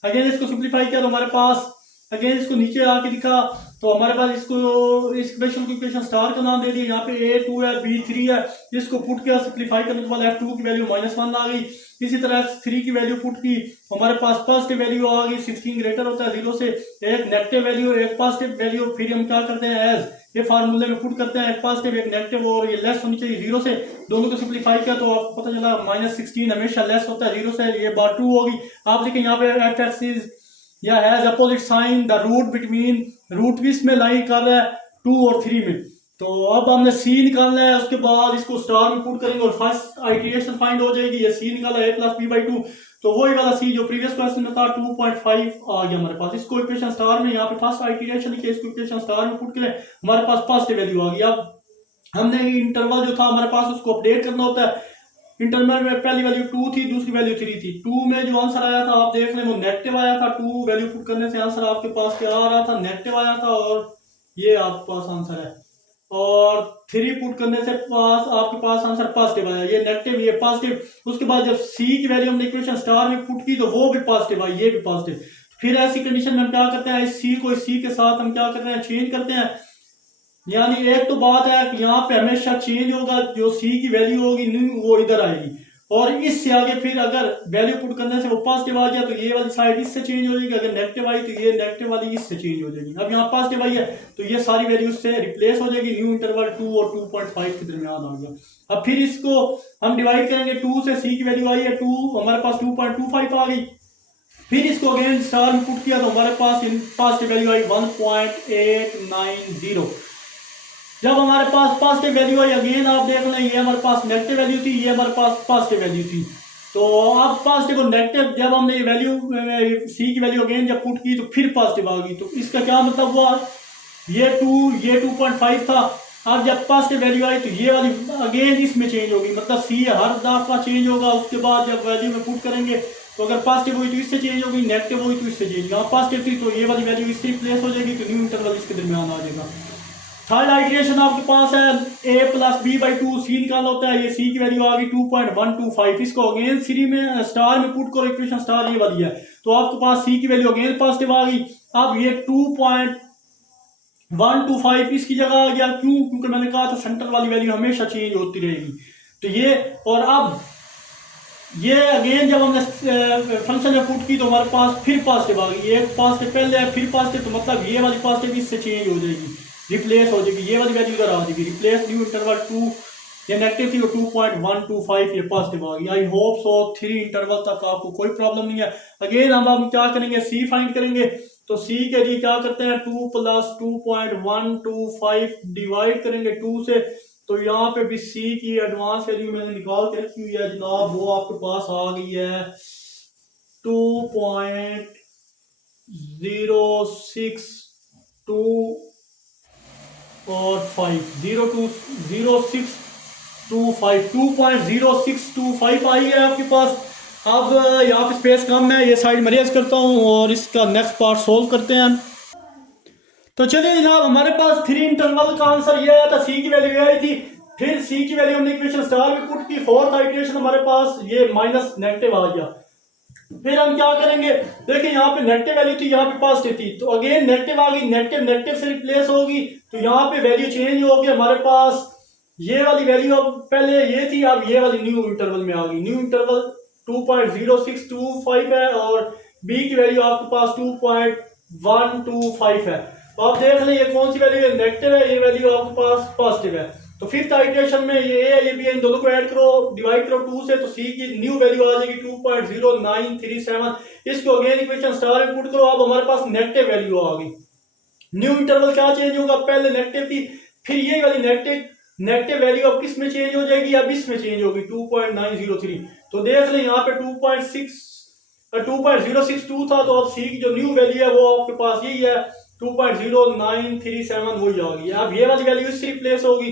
अगेन इसको सिंप्लीफाई किया तो हमारे पास, अगेन इसको नीचे आके लिखा तो हमारे पास इसको इस इक्वेशन को इक्वेशन स्टार का नाम दे दिया। यहाँ पे a2 है b3 है, इसको पुट किया सिंप्लीफाई करने के बाद f2 की वैल्यू -1 आ गई। इसी तरह x3 की वैल्यू पुट की, हमारे पास पॉजिटिव वैल्यू आ गई, 16 ग्रेटर होता है 0 से, एक नेगेटिव वैल्यू एक पॉजिटिव वैल्यू। फिर हम क्या करते हैं, एज ये फार्मूले में पुट करते हैं, एक पॉजिटिव एक नेगेटिव, और ये लेस होनी चाहिए 0 से। दोनों को सिंप्लीफाई किया तो आपको पता चला -16 हमेशा लेस होता है 0 से, ये बार 2 होगी। आप देखें यहाँ पे एफ एक्स इज या has opposite sign, the root between, root भी इसमें लाइन कर रहा है 2 और 3 में। तो अब हमने सी निकालना है, उसके बाद इसको स्टार में पुट करेंगे और फर्स्ट आइट्रेशन फाइंड हो जाएगी। ये सी निकाला a + b/2, तो वही वाला सी जो प्रीवियस क्वेश्चन में था 2.5 आ गया हमारे पास। इसको इक्वेशन स्टार में, यहाँ पे फर्स्ट आइट्रेशन लिखे, इसको इक्वेशन स्टार में पुट करें, हमारे पास पॉजिटिव वैल्यू आ गई। अब हमने इंटरवल जो था हमारे पास उसको अपडेट करना होता है, इंटरवल में पहली वैल्यू 2 थी, दूसरी वैल्यू 3 थी। 2 में जो आंसर आया था आप देख लें वो नेगेटिव आया था। 2 वैल्यू पुट करने से आंसर आपके पास क्या आ रहा था, नेगेटिव आया था, और ये आपके पास आंसर है। और 3 पुट करने से पास आपके पास आंसर पॉजिटिव आया, ये नेगेटिव ये पॉजिटिव। उसके बाद जब सी की वैल्यू हमने इक्वेशन स्टार में पुट की तो वो भी पॉजिटिव आई, ये भी पॉजिटिव। फिर ऐसी कंडीशन में हम क्या करते हैं, इस सी को इस सी के साथ हम क्या करते हैं, चेंज करते हैं। यानी एक तो बात है कि यहाँ पे हमेशा चेंज होगा, जो सी की वैल्यू होगी वो इधर आएगी, और इससे आगे फिर अगर वैल्यू पुट करने से वो पॉजिटिव आ गया तो ये वाली साइड इससे चेंज हो जाएगी, अगर नेगेटिव आई तो ये नेगेटिव वाली इससे चेंज हो जाएगी। अब यहाँ पॉजिटिव आई है तो ये सारी वैल्यू से रिप्लेस हो जाएगी, न्यू इंटरवल 2 और 2.5 के दरमियान आ गया। अब फिर इसको हम डिवाइड करेंगे, 2 से सी की वैल्यू आई है 2, हमारे पास 2.25 आ गई। फिर इसको अगेन स्टार में पुट किया तो हमारे पास पॉजिटिव वैल्यू आई 1.890। जब हमारे पास पॉजिटिव वैल्यू आई, अगेन आप देख लें ये हमारे पास नेगेटिव वैल्यू थी, ये हमारे पास पॉजिटिव वैल्यू थी। तो अब पॉजिटिव और नेगेटिव जब हमने ये वैल्यू सी की वैल्यू अगेन जब पुट की तो फिर पॉजिटिव आ गई, तो इसका क्या मतलब हुआ, ये 2.5 था। अब जब पॉजिटिव वैल्यू आई तो ये वाली अगेन इसमें चेंज होगी, मतलब सी हर दफा चेंज होगा। उसके बाद जब वैल्यू में पुट करेंगे तो अगर पॉजिटिव हुई तो इससे चेंज होगी, नेगेटिव हुई तो इससे चेंज। यहाँ पॉजिटिव थी तो ये वाली वैल्यू इससे रिप्लेस हो जाएगी, तो न्यू इंटरवल इसके दरमियान आ जाएगा। थर्ड आइट्रेशन आपके पास है a प्लस बी बाई 2, सी निकालना होता है, ये सी की वैल्यू आ गई 2.125। इसको अगेन सी में स्टार में पुट करो, इक्वेशन स्टार ये वाली है, तो आपके पास सी की वैल्यू अगेन पॉजिटिव आ गई। अब ये 2.125 इसकी जगह आ गया, क्यों, क्योंकि मैंने कहा था सेंटर वाली वैल्यू हमेशा चेंज होती रहेगी। तो ये, और अब ये अगेन जब हमने फंक्शन में पुट की तो हमारे पास फिर पॉजिटिव आ गई, एक पॉजिटिव पहले है फिर पॉजिटिव, तो मतलब ये वाली पॉजिटिव इससे चेंज हो जाएगी, रिप्लेस हो जाएगी, ये वाली वैल्यू इधर आ जाएगी, रिप्लेस न्यू इंटरवल 2, ये नेगेटिव थी, 2.125 ये पॉजिटिव आ गई। आई होप सो 3 इंटरवल तक आपको कोई प्रॉब्लम नहीं है। अगेन हम क्या करेंगे, सी फाइंड करेंगे, तो सी के लिए क्या करते हैं, 2 प्लस 2.125 डिवाइड करेंगे 2 से, तो यहाँ पे भी सी की एडवांस वैल्यू मैंने निकाल के रखी हुई है जनाब, वो आपके पास आ गई है 2.062 और 5, 2.0625 आई है आपके पास। अब यहाँ पे स्पेस कम है, ये साइड में रेज करता हूँ और इसका नेक्स्ट पार्ट सोल्व करते हैं। तो चलिए जनाब, हमारे पास 3 इंटरवल का आंसर ये आया था, सी की वैल्यू आई थी, फिर सी की वैल्यू हमने इक्वेशन स्टार में पुट की, फोर्थ आइट्रेशन हमारे पास ये माइनस नेगेटिव आ गया। फिर हम क्या करेंगे, देखिए यहाँ पे नेगेटिव वैल्यू थी, यहाँ पे पॉजिटिव थी, तो अगेन नेगेटिव आ गई, नेगेटिव नेगेटिव से रिप्लेस होगी, तो यहाँ पे वैल्यू चेंज हो गई। हमारे पास ये वाली वैल्यू अब पहले ये थी, अब ये वाली न्यू इंटरवल में आ गई, न्यू इंटरवल 2.0625 है और बी की वैल्यू आपके पास 2.125 है। तो आप देख लें ये कौन सी वैल्यू है, नेगेटिव है, ये वैल्यू आपके पास पॉजिटिव है। तो फिफ्थ आइट्रेशन में ये है ये भी है, इन दोनों को ऐड करो, डिवाइड करो 2 से, तो सी की न्यू वैल्यू आ जाएगी 2.0937। इसको अगेन इक्वेशन स्टार में पुट करो, अब हमारे पास नेगेटिव वैल्यू आ गई। न्यू इंटरवल क्या चेंज होगा, पहले नेगेटिव थी, फिर ये वाली नेगेटिव वैल्यू अब किस में चेंज हो जाएगी, अब इसमें चेंज होगी 2.903। तो देख लें यहाँ पे 2.062 था, तो अब सी की जो न्यू वैल्यू है वो आपके पास यही है 2.0937 वही आ गई। अब ये वाली वैल्यू इससे रिप्लेस होगी,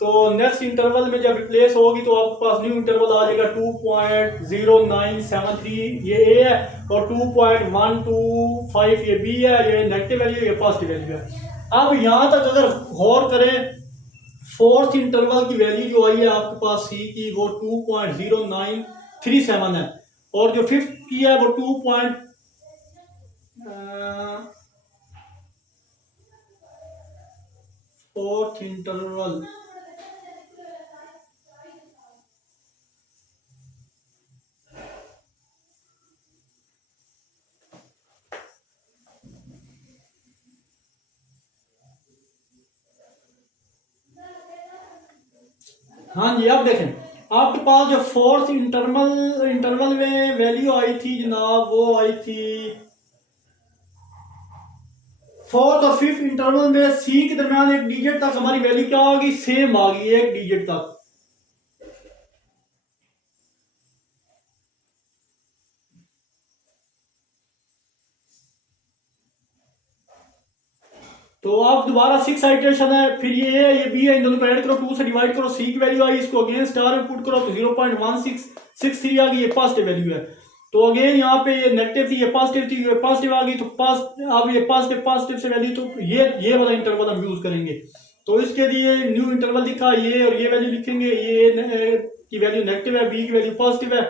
तो नेक्स्ट इंटरवल में जब रिप्लेस होगी तो आपके पास न्यू इंटरवल आ जाएगा 2.0973, ये ए है, और 2.125 ये बी है, ये नेगेटिव वैल्यू ये पॉजिटिव वैल्यू है। अब यहाँ तक अगर गौर करें, फोर्थ इंटरवल की वैल्यू जो आई है आपके पास सी की वो 2.0937 है, और जो फिफ्थ की है वो 2. फोर्थ इंटरवल हाँ जी, अब देखें आपके पास जो फोर्थ इंटरवल में वैल्यू आई थी जनाब, वो आई थी फोर्थ और फिफ्थ इंटरवल में सी के दरमियान एक डिजिट तक हमारी वैल्यू क्या आ गई, सेम आ गई, एक डिजिट तक। तो आप दोबारा 6 आइट्रेशन है, फिर ये है ये बी है, इन दोनों को ऐड करो, 2 से डिवाइड करो, सी की वैल्यू आई, इसको अगेन स्टार में पुट करो तो 0.1663 आ गई, ये पॉजिटिव वैल्यू है। तो अगेन यहाँ पे ये नेगेटिव थी, ये पॉजिटिव थी, ये पॉजिटिव आ गई, तो अब ये पॉजिटिव से वैल्यू, तो ये वाला इंटरवल हम यूज करेंगे। तो इसके लिए न्यू इंटरवल लिखा, ये और ये वैल्यू लिखेंगे, ये की वैल्यू नेगेटिव है, बी की वैल्यू पॉजिटिव है,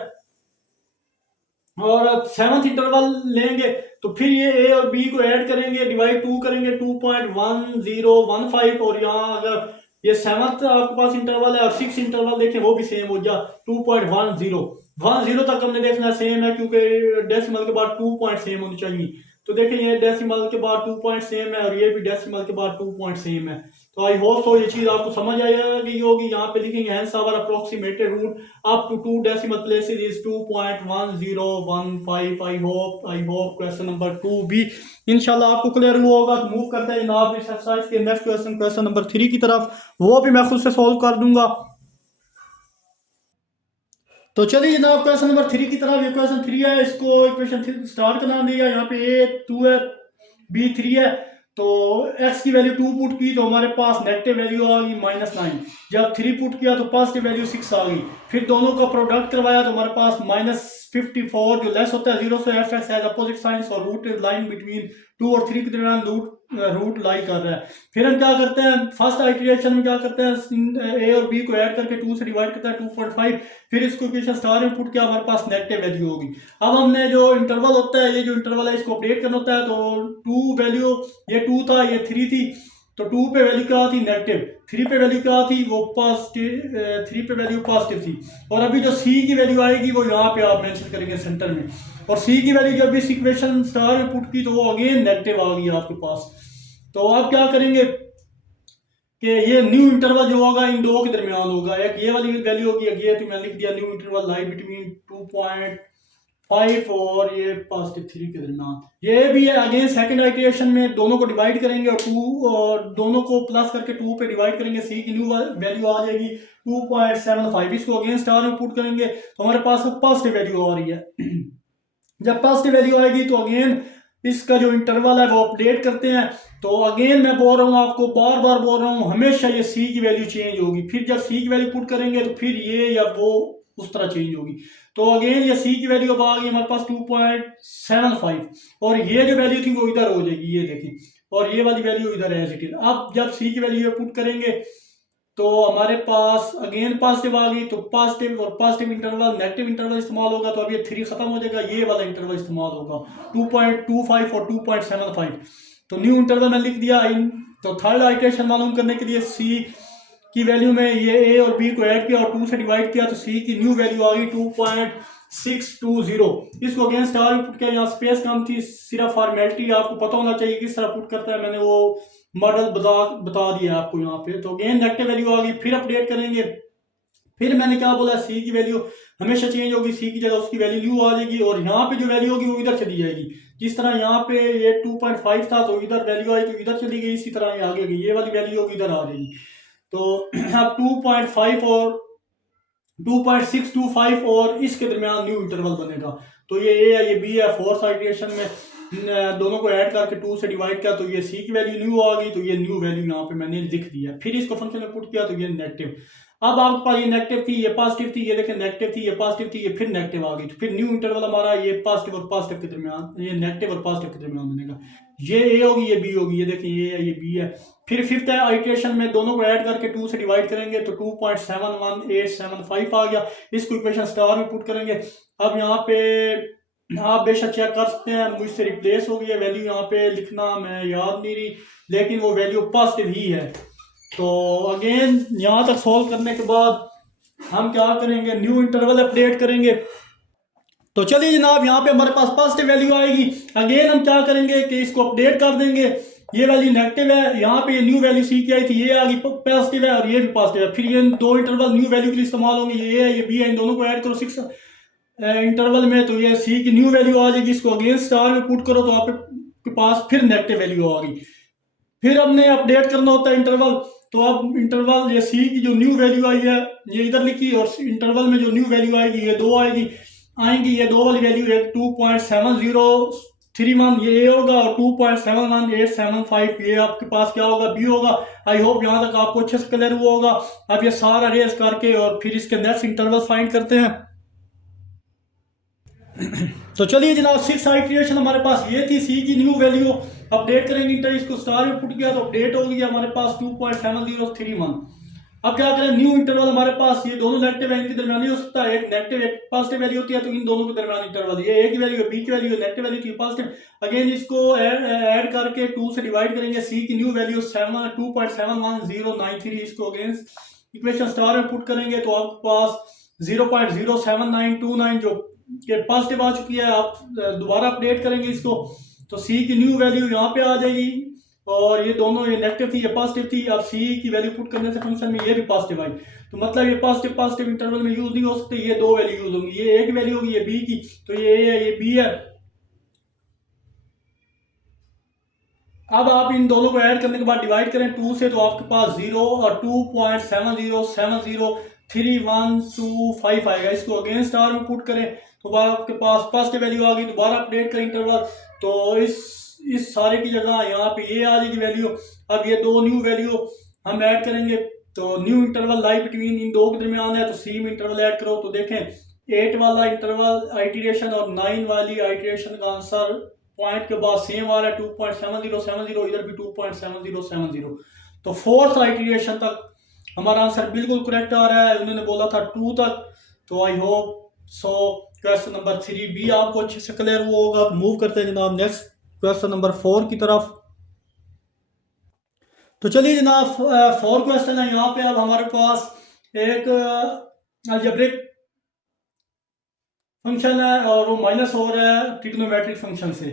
और अब 7th इंटरवल लेंगे तो फिर ये ए और बी को ऐड करेंगे, डिवाइड 2 करेंगे, 2.1015, और यहाँ अगर ये 7th आपके पास इंटरवल है और 6 इंटरवल देखें वो भी सेम हो जा 2.10 तक हमने देखना सेम है, क्योंकि डेसिमल के बाद 2 पॉइंट सेम होनी चाहिए। तो देखें ये डेसिमल के बाद 2 पॉइंट सेम है और ये भी डेसिमल के बाद 2 पॉइंट सेम है। तो आई होप सो ये चीज आपको समझ आएगी होगी। यहाँ पे लिखेंगे hence our approximated root up to 2 decimal places is 2.1015। I hope question number 2 भी इंशाल्लाह आपको क्लियर हुआ होगा। तो मूव करते हैं जनाब इस एक्सरसाइज के नेक्स्ट क्वेश्चन नंबर 3 की तरफ, वो भी मैं खुद से सॉल्व कर दूंगा। तो चलिए जनाब क्वेश्चन नंबर 3 की तरफ, ये क्वेश्चन 3 है, इसको इक्वेशन स्टार का नाम दिया, यहाँ पे ए 2 है, बी 3 है। तो x की वैल्यू 2 पुट की तो हमारे पास नेगेटिव वैल्यू आ गई -9। जब 3 पुट किया तो पॉजिटिव वैल्यू 6 आ गई। फिर दोनों का प्रोडक्ट करवाया तो हमारे पास -54 जो लेस होता है 0 से f x has opposite signs और रूट इज लाइन बिटवीन 2 और 3 के दरमियान रूट लाई कर रहा है। फिर हम क्या करते हैं, फर्स्ट आइटरेशन में क्या करते हैं, ए और बी को ऐड करके 2 से डिवाइड करते हैं 2.5, फिर इसको इक्वेशन स्टार में पुट किया, हमारे पास नेगेटिव वैल्यू होगी। अब हमने जो इंटरवल होता है, ये जो इंटरवल है इसको अपडेट करना होता है। तो 2 वैल्यू, ये 2 था, ये 3 थी, तो 2 पे वैल्यू क्या थी नेगेटिव, 3 पे वैल्यू क्या थी वो पॉजिटिव, 3 पे वैल्यू पॉजिटिव थी। और अभी जो सी की वैल्यू आएगी वो यहाँ पे आप मेंशन करेंगे सेंटर में, और सी की वैल्यू जब इस इक्वेशन स्टार में पुट की तो वो अगेन नेगेटिव आ गई आपके पास। तो आप क्या करेंगे कि ये न्यू इंटरवल जो होगा इन दो के दरमियान होगा, एक ये वाली वैल्यू होगी, एक ये, तो मैं लिख दिया न्यू इंटरवल लाई बिटवीन 2.5 और ये +3 के दरमियान। ये भी है अगेन सेकंड आइटरेशन में दोनों को डिवाइड करेंगे और 2 और दोनों को प्लस करके 2 पे डिवाइड करेंगे, सी की न्यू वैल्यू आ जाएगी 2.75। इसको अगेन स्टार में पुट करेंगे तो हमारे पास पॉजिटिव वैल्यू आ रही है। जब पॉजिटिव वैल्यू आएगी तो अगेन इसका जो इंटरवल है वो अपडेट करते हैं। तो अगेन मैं बोल रहा हूँ आपको, बार बार बोल रहा हूँ, हमेशा ये सी की वैल्यू चेंज होगी। फिर जब सी की वैल्यू पुट करेंगे तो फिर ये या वो उस तरह चेंज होगी। तो अगेन ये सी की वैल्यू अब आ गई हमारे पास 2.75, और ये जो वैल्यू थी वो इधर हो जाएगी, ये देखें, और ये वाली वैल्यू इधर है एज इट इज। अब जब सी की वैल्यू पुट करेंगे तो हमारे पास अगेन पॉजिटिव आ गई, तो पॉजिटिव और पॉजिटिव इंटरवल नेगेटिव इंटरवल इस्तेमाल होगा, तो अब ये 3 खत्म हो जाएगा, ये वाला इंटरवल इस्तेमाल होगा 2.25 और 2.75। तो न्यू इंटरवल मैं लिख दिया इन। तो थर्ड आइटरेशन मालूम करने के लिए सी की वैल्यू में ये ए और बी को ऐड किया और 2 से डिवाइड किया, तो सी की न्यू वैल्यू आ गई 2.620। इसको अगेन स्टार में पुट किया, यहाँ स्पेस कम थी, सिर्फ फॉर्मेलिटी आपको पता होना चाहिए किस तरह पुट करता है, मैंने वो मॉडल बता दिया आपको यहाँ पे। तो अगेन नेगेटिव वैल्यू आ गई, फिर अपडेट करेंगे। फिर मैंने क्या बोला, सी की वैल्यू हमेशा चेंज होगी, सी की जगह उसकी वैल्यू न्यू आ जाएगी, और यहाँ पे जो वैल्यू होगी वो इधर चली जाएगी। जिस तरह यहाँ पे ये 2.5 था तो इधर वैल्यू आई तो इधर चली गई, इसी तरह ये आगे गई, ये वाली वैल्यू होगी इधर आ जाएगी। तो अब 2.5 और 2.625 और इसके दरमियान न्यू इंटरवल बनेगा। तो ये ए है, ये बी है, फोर्थ आइटरेशन में दोनों को ऐड करके 2 से डिवाइड किया तो ये सी की वैल्यू न्यू आ गई, तो ये न्यू वैल्यू यहाँ पे मैंने लिख दिया। फिर इसको फंक्शन में पुट किया तो ये नेगेटिव। अब आपके पास ये नेगेटिव थी, ये पॉजिटिव थी, ये देखें नेगेटिव थी, ये पॉजिटिव थी, ये फिर नेगेटिव आ गई। तो फिर न्यू इंटरवल हमारा ये पॉजिटिव और पॉजिटिव के दरमियान, ये नेगेटिव और पॉजिटिव के दरमियान बनेगा। ये ए होगी, ये बी होगी, ये देखें ये है, ये बी है। फिर फिफ्थ आइटरेशन में दोनों को ऐड करके 2 से डिवाइड करेंगे तो 2.71875 आ गया। इसको इक्वेशन स्टार में पुट करेंगे। अब यहाँ पे आप बेशक चेक कर सकते हैं, मुझसे रिप्लेस हो गई है वैल्यू, यहाँ पे लिखना मैं याद नहीं रही, लेकिन वो वैल्यू पॉजिटिव ही है। तो अगेन यहाँ तक सॉल्व करने के बाद हम क्या करेंगे, न्यू इंटरवल अपडेट करेंगे। तो चलिए जनाब यहाँ पे हमारे पास पॉजिटिव वैल्यू आएगी। अगेन हम क्या करेंगे कि इसको अपडेट कर देंगे, ये वैल्यू नेगेटिव है, यहाँ पे ये न्यू वैल्यू सी की आई थी, ये आ गई पॉजिटिव है और ये भी पॉजिटिव है। फिर ये दो इंटरवल न्यू वैल्यू के लिए इस्तेमाल होंगे, ये है, ये बी है, इन दोनों को ऐड करो 6 इंटरवल में, तो ये सी की न्यू वैल्यू आ जाएगी। इसको अगेन स्टार में पुट करो तो आपके पास फिर नेगेटिव वैल्यू आ गई। फिर हमने अपडेट करना होता है इंटरवल। तो अब इंटरवल ये सी की जो न्यू वैल्यू आई है ये इधर लिखी, और इंटरवल में जो न्यू वैल्यू आएगी ये दो आएंगी, ये दो वाली वैल्यू है 2.70 31 ये ए होगा और 2.71875 ये आपके पास क्या होगा, बी होगा। आई होप यहाँ तक आपको अच्छे से क्लियर हुआ होगा। अब ये सारा रेस करके और फिर इसके नेक्स्ट इंटरवल फाइंड करते हैं। तो चलिए जनाब, 6 आइट्रेशन हमारे पास ये थी। सी की न्यू वैल्यू अपडेट करेंगे, इंटर इसको स्टार में पुट किया तो अपडेट हो गया हमारे पास 2.7031। अब क्या करें, न्यू इंटरवल हमारे पास ये दोनों नेगेटिव है, इनके दरमियान हो सकता है, एक नेगेटिव एक पॉजिटिव वैल्यू होती है, तो इन दोनों के दरमियान इंटरवल ये ए की वैल्यू है, बी की वैल्यू है, नेगेटिव वैल्यू थी पॉजिटिव। अगेन इसको ऐड करके 2 से डिवाइड करेंगे। सी की न्यू वैल्यू 2.71093, इसको अगेन इक्वेशन स्टार में पुट करेंगे तो आपके पास 0.07929 जो कि पॉजिटिव आ चुकी है। आप दोबारा अपडेट करेंगे इसको तो सी की न्यू वैल्यू यहाँ पे आ जाएगी और ये दोनों, ये नेगेटिव थी ये पॉजिटिव थी। अब सी की वैल्यू पुट करने से फंक्शन में ये भी पॉजिटिव आई, तो मतलब ये पॉजिटिव इंटरवल में यूज नहीं हो सकते, ये दो वैल्यू यूज होंगी, ये ए की वैल्यू होगी, ये बी की, तो ये ए है ये बी है। अब आप इन दोनों को ऐड करने के बाद डिवाइड करें 2 से तो आपके पास 0 और 2.70703125 आएगा। इसको अगेन स्टार में पुट करें तो आपके पास पॉजिटिव वैल्यू आ गई। दोबारा अपडेट करें इंटरवल तो इस सारे की जगह यहाँ पे ये आ जाएगी वैल्यू। अब ये दो न्यू वैल्यू हम ऐड करेंगे तो न्यू इंटरवल लाई बिटवीन इन दो के दरमियान है, तो सी में इंटरवल ऐड करो तो देखें 8 वाला इंटरवल आइट्रेशन और 9 वाली आइट्रेशन का आंसर पॉइंट के बाद सेम आ रहा है 2.7070, इधर भी 2.7070। तो फोर्थ आइट्रेशन तक हमारा आंसर बिल्कुल करेक्ट आ रहा है, उन्होंने बोला था 2 तक। तो आई होप सो क्वेश्चन नंबर 3 भी आपको अच्छे से क्लियर हुआ होगा। मूव करते हैं जनाब नेक्स्ट क्वेश्चन नंबर 4 की तरफ। तो चलिए जनाब 4 क्वेश्चन है यहाँ पे। अब हमारे पास एक अलजेब्रिक फंक्शन है और वो माइनस हो रहा है ट्रिग्नोमेट्रिक फंक्शन से।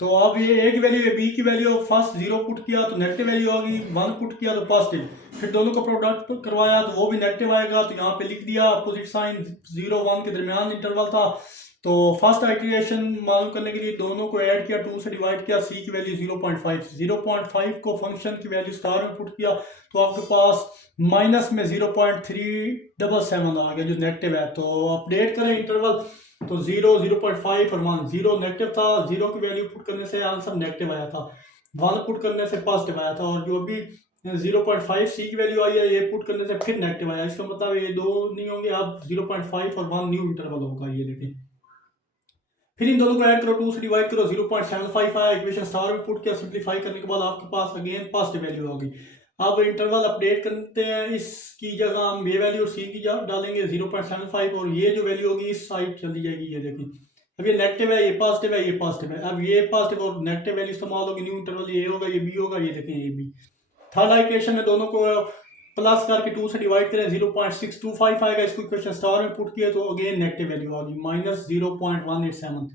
तो अब ये ए की वैल्यू है, बी की वैल्यू फर्स्ट 0 पुट किया तो नेगेटिव वैल्यू आ गई, 1 पुट किया तो पॉजिटिव, फिर दोनों का प्रोडक्ट करवाया तो वो भी नेगेटिव आएगा, तो यहाँ पे लिख दिया अपोजिट साइन 0-1 के दरमियान इंटरवल था। तो फर्स्ट आइट्रेशन मालूम करने के लिए दोनों को ऐड किया, 2 से डिवाइड किया, सी की वैल्यू 0.5 को फंक्शन की वैल्यू स्टार में पुट किया तो आपके पास माइनस में 0.377 आ गया जो नेगेटिव है। तो अपडेट करें इंटरवल तो 0, 0.5 और 1, 0 नेगेटिव था, 0 की वैल्यू पुट करने से आंसर नेगेटिव आया था, 1 पुट करने से पॉजिटिव आया था, और जो भी 0.5 सी की वैल्यू आई है ये पुट करने से फिर नेगेटिव आया। इसका मतलब ये दो नहीं होंगे, अब 0.5 और 1 न्यू इंटरवल होगा। ये देखें, फिर इन दोनों को ऐड करो, 2 से डिवाइड करो, 0.75 आया, इक्वेशन स्टार में पुट किया, सिंप्लीफाई करने के बाद आपके पास अगेन पॉजिटिव वैल्यू होगी। अब इंटरवल अपडेट करते हैं, इसकी जगह हम ये वैल्यू और सी की डालेंगे 0.75 और ये जो वैल्यू होगी इस साइड चली जाएगी। ये देखिए अब ये नेगेटिव है, ये पॉजिटिव है, ये पॉजिटिव है। अब ये पॉजिटिव और नेगेटिव वैल्यू इस्तेमाल होगी, न्यू इंटरवल ये होगा, ये बी होगा, ये देखें ये बी। थर्ड इक्वेशन में दोनों को प्लस करके 2 से डिवाइड करें 0.625 आएगा, इसको इक्वेशन स्टार में पुट किया तो अगेन नेगेटिव वैल्यू आ गई -0.187।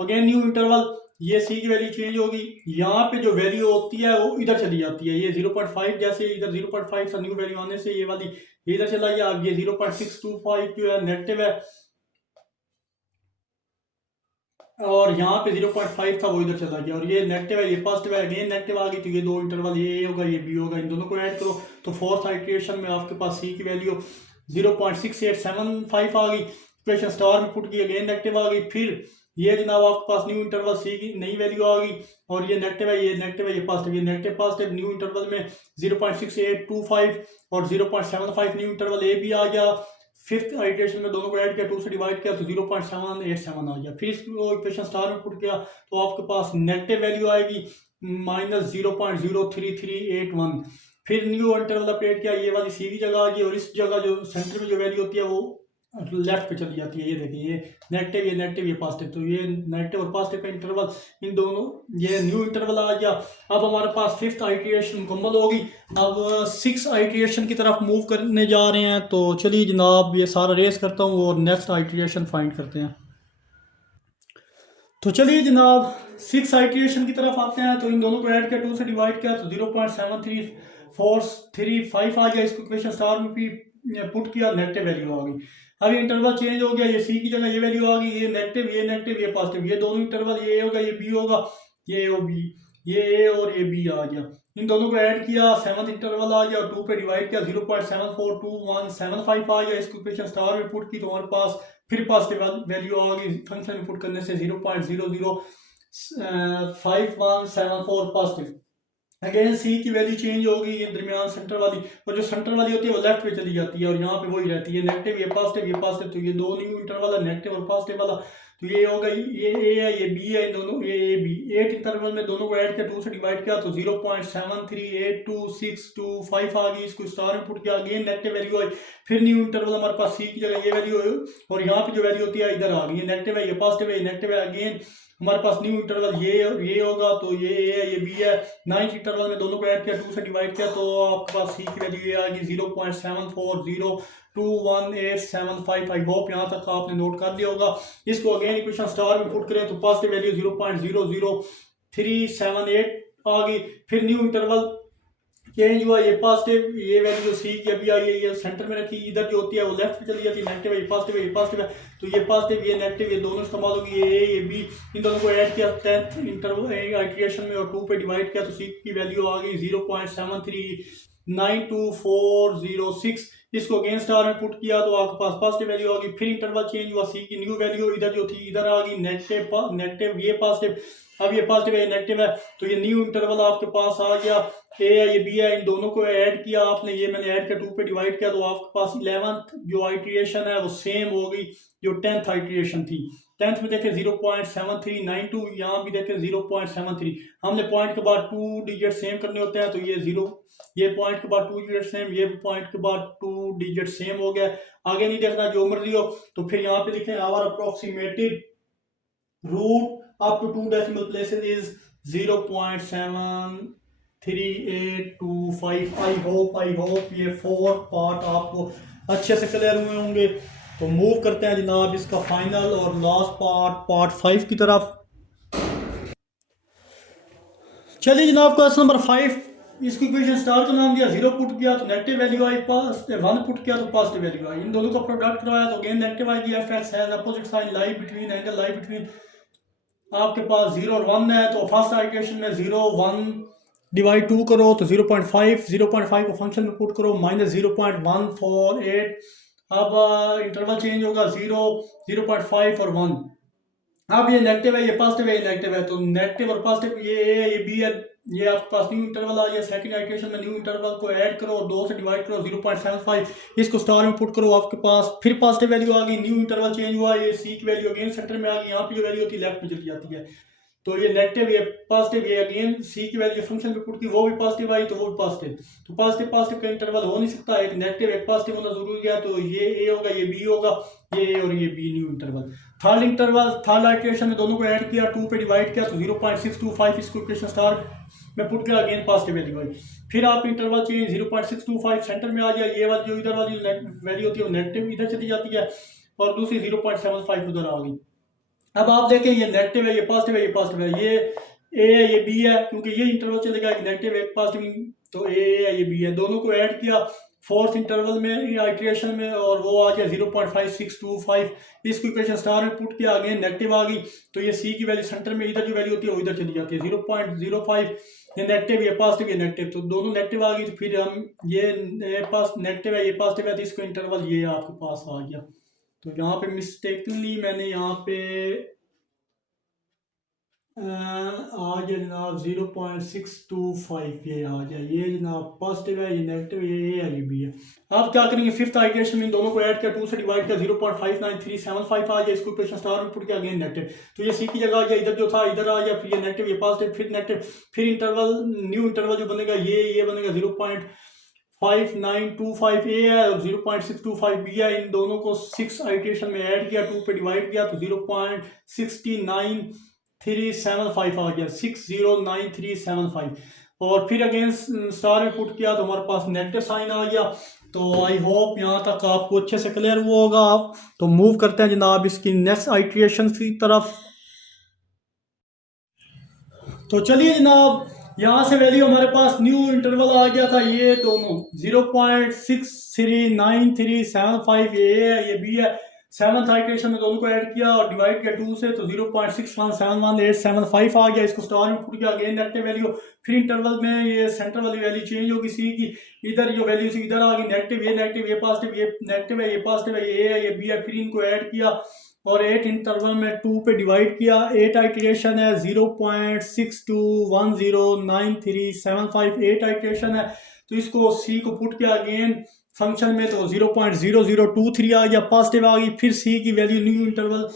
अगेन न्यू इंटरवल, ये सी की वैल्यू चेंज होगी, यहाँ पे जो वैल्यू होती है वो इधर चली जाती है, ये 0.5 जैसे इधर 0.5 से न्यू वैल्यू आने से ये वाली इधर चला गया। अब ये 0.625 जो है नेगेटिव है और यहाँ पे 0.5 था वो इधर चला गया, और ये नेगेटिव है ये पॉजिटिव है, अगेन नेगेटिव आ गई, तो ये दो इंटरवल ये ए होगा ये बी होगा, इन दोनों को ऐड करो तो फोर्थ आइट्रेशन में आपके पास सी की वैल्यू 0.6875 आ गई, इक्वेशन स्टार में पुट की, अगेन नेगेटिव आ गई। फिर ये जनाब आपके पास न्यू इंटरवल सी की नई वैल्यू आ गई और ये नेगेटिव है ये नेगेटिव है ये पॉजिटिव, ये नेगेटिव पॉजिटिव, न्यू इंटरवल में 0.6825 और 0.75 न्यू इंटरवल ए भी आ गया। फिफ्थ आइट्रेशन में दोनों को ऐड किया, 2 से डिवाइड किया तो 0.787 आ गया। फिर इसको इक्वेशन स्टार में पुट किया तो आपके पास नेगेटिव वैल्यू आएगी -0.03381। फिर न्यू इंटरवल अपडेट किया, ये वाली सी की जगह आ गई और इस जगह जो सेंटर में जो वैल्यू होती है वो लेफ्ट पे चली जाती है। ये देखिए ये नेगेटिव ये पॉजिटिव, तो ये नेगेटिव और पॉजिटिव का इंटरवल इन दोनों ये न्यू इंटरवल आ गया। अब हमारे पास फिफ्थ आइट्रेशन मुकम्मल होगी, अब 6 आइट्रेशन की तरफ मूव करने जा रहे हैं। तो चलिए जनाब ये सारा रेस करता हूँ और नेक्स्ट आइट्रेशन फाइंड करते हैं। तो चलिए जनाब 6 आइट्रेशन की तरफ आते हैं। तो इन दोनों को ऐड किया, 2 से डिवाइड किया तो 0.73435 आ गया, इसको इक्वेशन स्टार में भी पुट किया, नेगेटिव वैल्यू आ गई। अब ये इंटरवल चेंज हो गया, ये सी की जगह ये वैल्यू आ गई, ये नेगेटिव ये पॉजिटिव, ये दोनों इंटरवल ये ए होगा ये बी होगा, ये ओ बी, ये ए और ये बी आ गया। इन दोनों को ऐड किया, 7th इंटरवल आ गया, 2 पे डिवाइड किया 0.742175 आ गया, इसको इक्वेशन स्टार में पुट की तो हमारे पास फिर पॉजिटिव वैल्यू आ गई, फंक्शन में पुट करने से 0.00 5174 पॉजिटिव। अगेन सी की वैल्यू चेंज होगी, ये दरमियान सेंटर वाली, और जो सेंटर वाली होती है वो लेफ्ट पे चली जाती है और यहाँ पे वही रहती है नेगेटिव ये पॉजिटिव, तो ये दो न्यू इंटरवल है नेगेटिव और पॉजिटिव वाला। तो ये होगा ये ए है ये बी है, इन दोनों ये ए बी 8 इंटरवल में दोनों को ऐड किया 2 से डिवाइड किया तो 0.7382625 आ गई। इसको स्टार में पुट किया, अगेन नेगेटिव वैल्यू आई, फिर न्यू इंटरवल हमारे पास सी की जगह ये वैल्यू है और यहाँ पे जो वैल्यू होती है इधर आ गई, ये नेगेटिव है ये पॉजिटिव है ये नेगेटिव है। अगेन हमारे पास न्यू इंटरवल ये होगा तो ये ए है ये बी है, 9th इंटरवल में दोनों को ऐड किया 2 से डिवाइड किया तो आपके पास सी की वैल्यू ये आ गई 0.74021875। आई होप यहाँ तक आपने नोट कर दिया होगा। इसको अगेन इक्वेशन स्टार में पुट करें तो पॉजिटिव वैल्यू 0.00378 आ गई, फिर न्यू इंटरवल चेंज हुआ, ये पॉजिटिव ये वैल्यू सी की अभी आई है ये सेंटर में रखी, इधर जो होती है वो लेफ्ट पे चली जाती है, नेगेटिव है ये पॉजिटिव है ये पॉजिटिव है, तो ये पॉजिटिव ये नेगेटिव ये दोनों इस्तेमाल होगी, ये ए ये बी, इन दोनों को ऐड किया 10th इंटरवल आइट्रेशन में और 2 पे डिवाइड किया तो सी की वैल्यू आ गई 0.7392406। इसको अगेन स्टार में पुट किया तो आपके पास पॉजिटिव वैल्यू आ गई, फिर इंटरवल चेंज हुआ, सी की न्यू वैल्यू इधर जो थी इधर आ गई नेगेटिव ये पॉजिटिव, अब ये पॉजिटिव है ये नेगेटिव है, तो ये न्यू इंटरवल आपके पास आ गया, ए है ये बी है, इन दोनों को ऐड किया आपने, ये मैंने ऐड किया 2 पे डिवाइड किया तो आपके पास 11th जो आइट्रेशन है वो सेम हो गई जो 10th आइट्रेशन थी। 10th में देखें 0.7392, यहाँ भी देखें 0.73, हमने पॉइंट के बाद 2 डिजिट सेम करने होते हैं तो ये 0 ये पॉइंट के बाद 2 डिजिट सेम, ये पॉइंट के बाद 2 डिजिट सेम हो गया। आगे नहीं देखना जो मर्जी हो, तो फिर यहाँ पे लिखें our approximated root up to 2 decimal places is 0.73825। I hope ये 4 पार्ट आपको अच्छे से क्लियर हुए होंगे। तो मूव करते हैं जनाब इसका फाइनल और लास्ट पार्ट 5 की तरफ। चलिए जनाब क्वेश्चन नंबर 5, इसको इक्वेशन स्टार का नाम दिया, 0 पुट किया तो नेगेटिव वैल्यू आई, 1 पुट किया तो पॉजिटिव वैल्यू आई, इन दोनों का प्रोडक्ट करवाया तो अगेन नेगेटिव आएगी, F X has opposite sign lie between angle lie between, आपके पास 0 और 1 है तो फर्स्ट आइट्रेशन में 0 1 डिवाइड 2 करो तो 0.5 को फंक्शन में पुट करो -0.148। अब इंटरवल चेंज होगा 0 0.5 और 1। अब ये नेगेटिव है ये पॉजिटिव है ये नेगेटिव है, तो नेगेटिव और पॉजिटिव ये ए है ये बी है, ये आपके पास न्यू इंटरवल आ गया, सेकंड आइट्रेशन में न्यू इंटरवल को ऐड करो और 2 से डिवाइड करो 0.75, इसको स्टार में पुट करो, आपके पास फिर पॉजिटिव वैल्यू आ गई, न्यू इंटरवल चेंज हुआ, ये सी की वैल्यू अगेन सेंटर में आ गई, यहाँ पे जो वैल्यू होती है लेफ्ट में चली जाती है, तो ये नेगेटिव ये पॉजिटिव ये अगेन सी की वैल्यू फंक्शन पे पुट की, वो भी पॉजिटिव आई तो वो भी पॉजिटिव, तो पॉजिटिव का इंटरवल हो नहीं सकता, एक नेगेटिव एक पॉजिटिव होना जरूरी है, तो ये ए होगा ये बी होगा, ये ए और ये B new interval. Third iteration में दोनों को ऐड किया 2 पे डिवाइड किया तो 0.625, इसको इक्वेशन स्टार में पुट किया, अगेन पॉजिटिव वैल्यू आई, फिर आप इंटरवल चेंज 0.625 सेंटर में आ गया, ये वाली जो इधर वाली वैल्यू होती है वो नेगेटिव इधर चली जाती है और दूसरी 0.75 उधर आ गई। अब आप देखें ये नेगेटिव है ये पॉजिटिव है ये पॉजिटिव है, ये ए है ये बी है, क्योंकि ये इंटरवल चलेगा एक नेगेटिव एक पॉजिटिव, तो ए है ये बी है, दोनों को ऐड किया फोर्थ इंटरवल में आइट्रेशन में और वो आ गया 0.5625, इसको इक्वेशन स्टार में पुट किया, अगेन नेगेटिव आ गई, तो ये सी की वैल्यू सेंटर में इधर जो वैल्यू होती है वो इधर चली जाती है 0.05, ये नेगेटिव ये पॉजिटिव ये नेगेटिव, तो दोनों नेगेटिव आ गई, तो फिर हम ये पास नेगेटिव है ये पॉजिटिव है तो इसको इंटरवल ये आपके पास आ गया। तो यहाँ पे मिस्टेकनली मैंने यहाँ पे आ गया जनाब 0.625, ये आ गया, ये जनाब पॉजिटिव है ये नेगेटिव ये है ये बी है। आप क्या करेंगे फिफ्थ आइट्रेशन में दोनों को ऐड किया 2 से डिवाइड किया 0.59375 आ गया, इसको इक्वेशन स्टार में पुट किया, अगेन नेगेटिव, तो ये सी की जगह आ गया, इधर जो था इधर आ गया, फिर ये नेगेटिव ये पॉजिटिव फिर नेगेटिव, फिर इंटरवल न्यू इंटरवल जो बनेगा ये बनेगा 0.5925 ए है और 0.625 बी है, इन दोनों को 6 आइट्रेशन में ऐड किया 2 पे डिवाइड किया तो 0.699375 आ गया 609375, और फिर अगेन स्टार में पुट किया तो हमारे पास नेगेटिव साइन आ गया। तो आई होप यहाँ तक आपको अच्छे से क्लियर हुआ होगा। आप तो मूव करते हैं जनाब इसकी नेक्स्ट आइट्रेशन की तरफ। तो चलिए जनाब यहाँ से वैल्यू हमारे पास न्यू इंटरवल आ गया था, ये दोनों 0.639375 ये है ये बी है, 7th आइट्रेशन में दोनों को ऐड किया और डिवाइड किया 2 से तो 0.6171875 आ गया। इसको स्टार में पुट किया, अगेन नेगेटिव वैल्यू। फिर इंटरवल में ये सेंटर वाली वैल्यू चेंज होगी सी की, इधर जो वैल्यू थी इधर आ गई नेगेटिव, ये पॉजिटिव, ये नेगेटिव है, ये पॉजिटिव है, ये है, ये बी है। फिर इनको ऐड किया और 8 इंटरवल में 2 पे डिवाइड किया। 8 आइट्रेशन है, 0.62109375 8 आइट्रेशन है। तो इसको सी को पुट किया अगेन फंक्शन में तो 0.0023 आ गया, पॉजिटिव आ गई। फिर सी की वैल्यू न्यू इंटरवल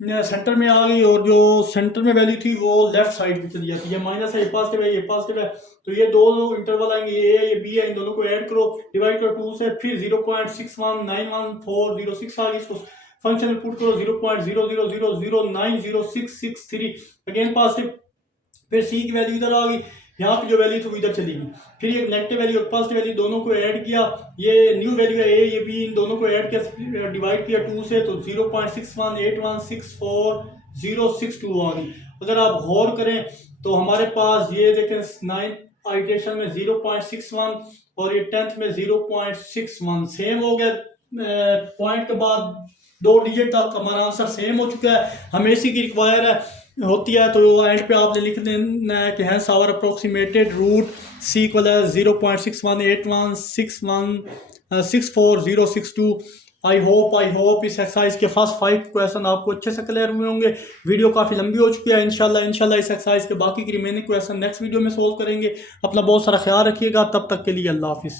सेंटर में आ गई और जो सेंटर में वैल्यू थी वो लेफ्ट साइड पे चली जाती है। ये माइनस है, ये पॉजिटिव है, ये पॉजिटिव है। तो ये दो इंटरवल आएंगे, ये है, ये बी है, इन दोनों को ऐड करो, डिवाइड करो 2 से। फिर 0.6191406 आ गई, इसको फंक्शन में पुट करो 0.0000906663 अगेन पॉजिटिव। फिर सी की वैल्यू इधर आ गई, यहाँ पे जो वैल्यू थी वो इधर चली गई। फिर ये नेगेटिव वैल्यू और पॉजिटिव वैल्यू दोनों को ऐड किया, ये न्यू वैल्यू है, ये बी, इन दोनों को ऐड किया, डिवाइड किया 2 से तो 0.618164 आ गई। अगर आप गौर करें तो हमारे पास ये देखें 9th आइट्रेशन में 0.61 और ये 10th में 0.61 सेम हो गया। पॉइंट के बाद 2 डिजिट तक हमारा आंसर सेम हो चुका है। हमें इसी की रिक्वायर होती है तो एंड पे आपने लिख देना है कि hence our approximated root C equal है 0.6181646062। आई होप इस एक्सरसाइज के फर्स्ट 5 क्वेश्चन आपको अच्छे से क्लियर हुए होंगे। वीडियो काफ़ी लंबी हो चुकी है। इंशाल्लाह इस एक्सरसाइज के बाकी की रिमेनिंग क्वेश्चन नेक्स्ट वीडियो में सोल्व करेंगे। अपना बहुत सारा ख्याल रखिएगा, तब तक के लिए अल्लाह हाफिज़।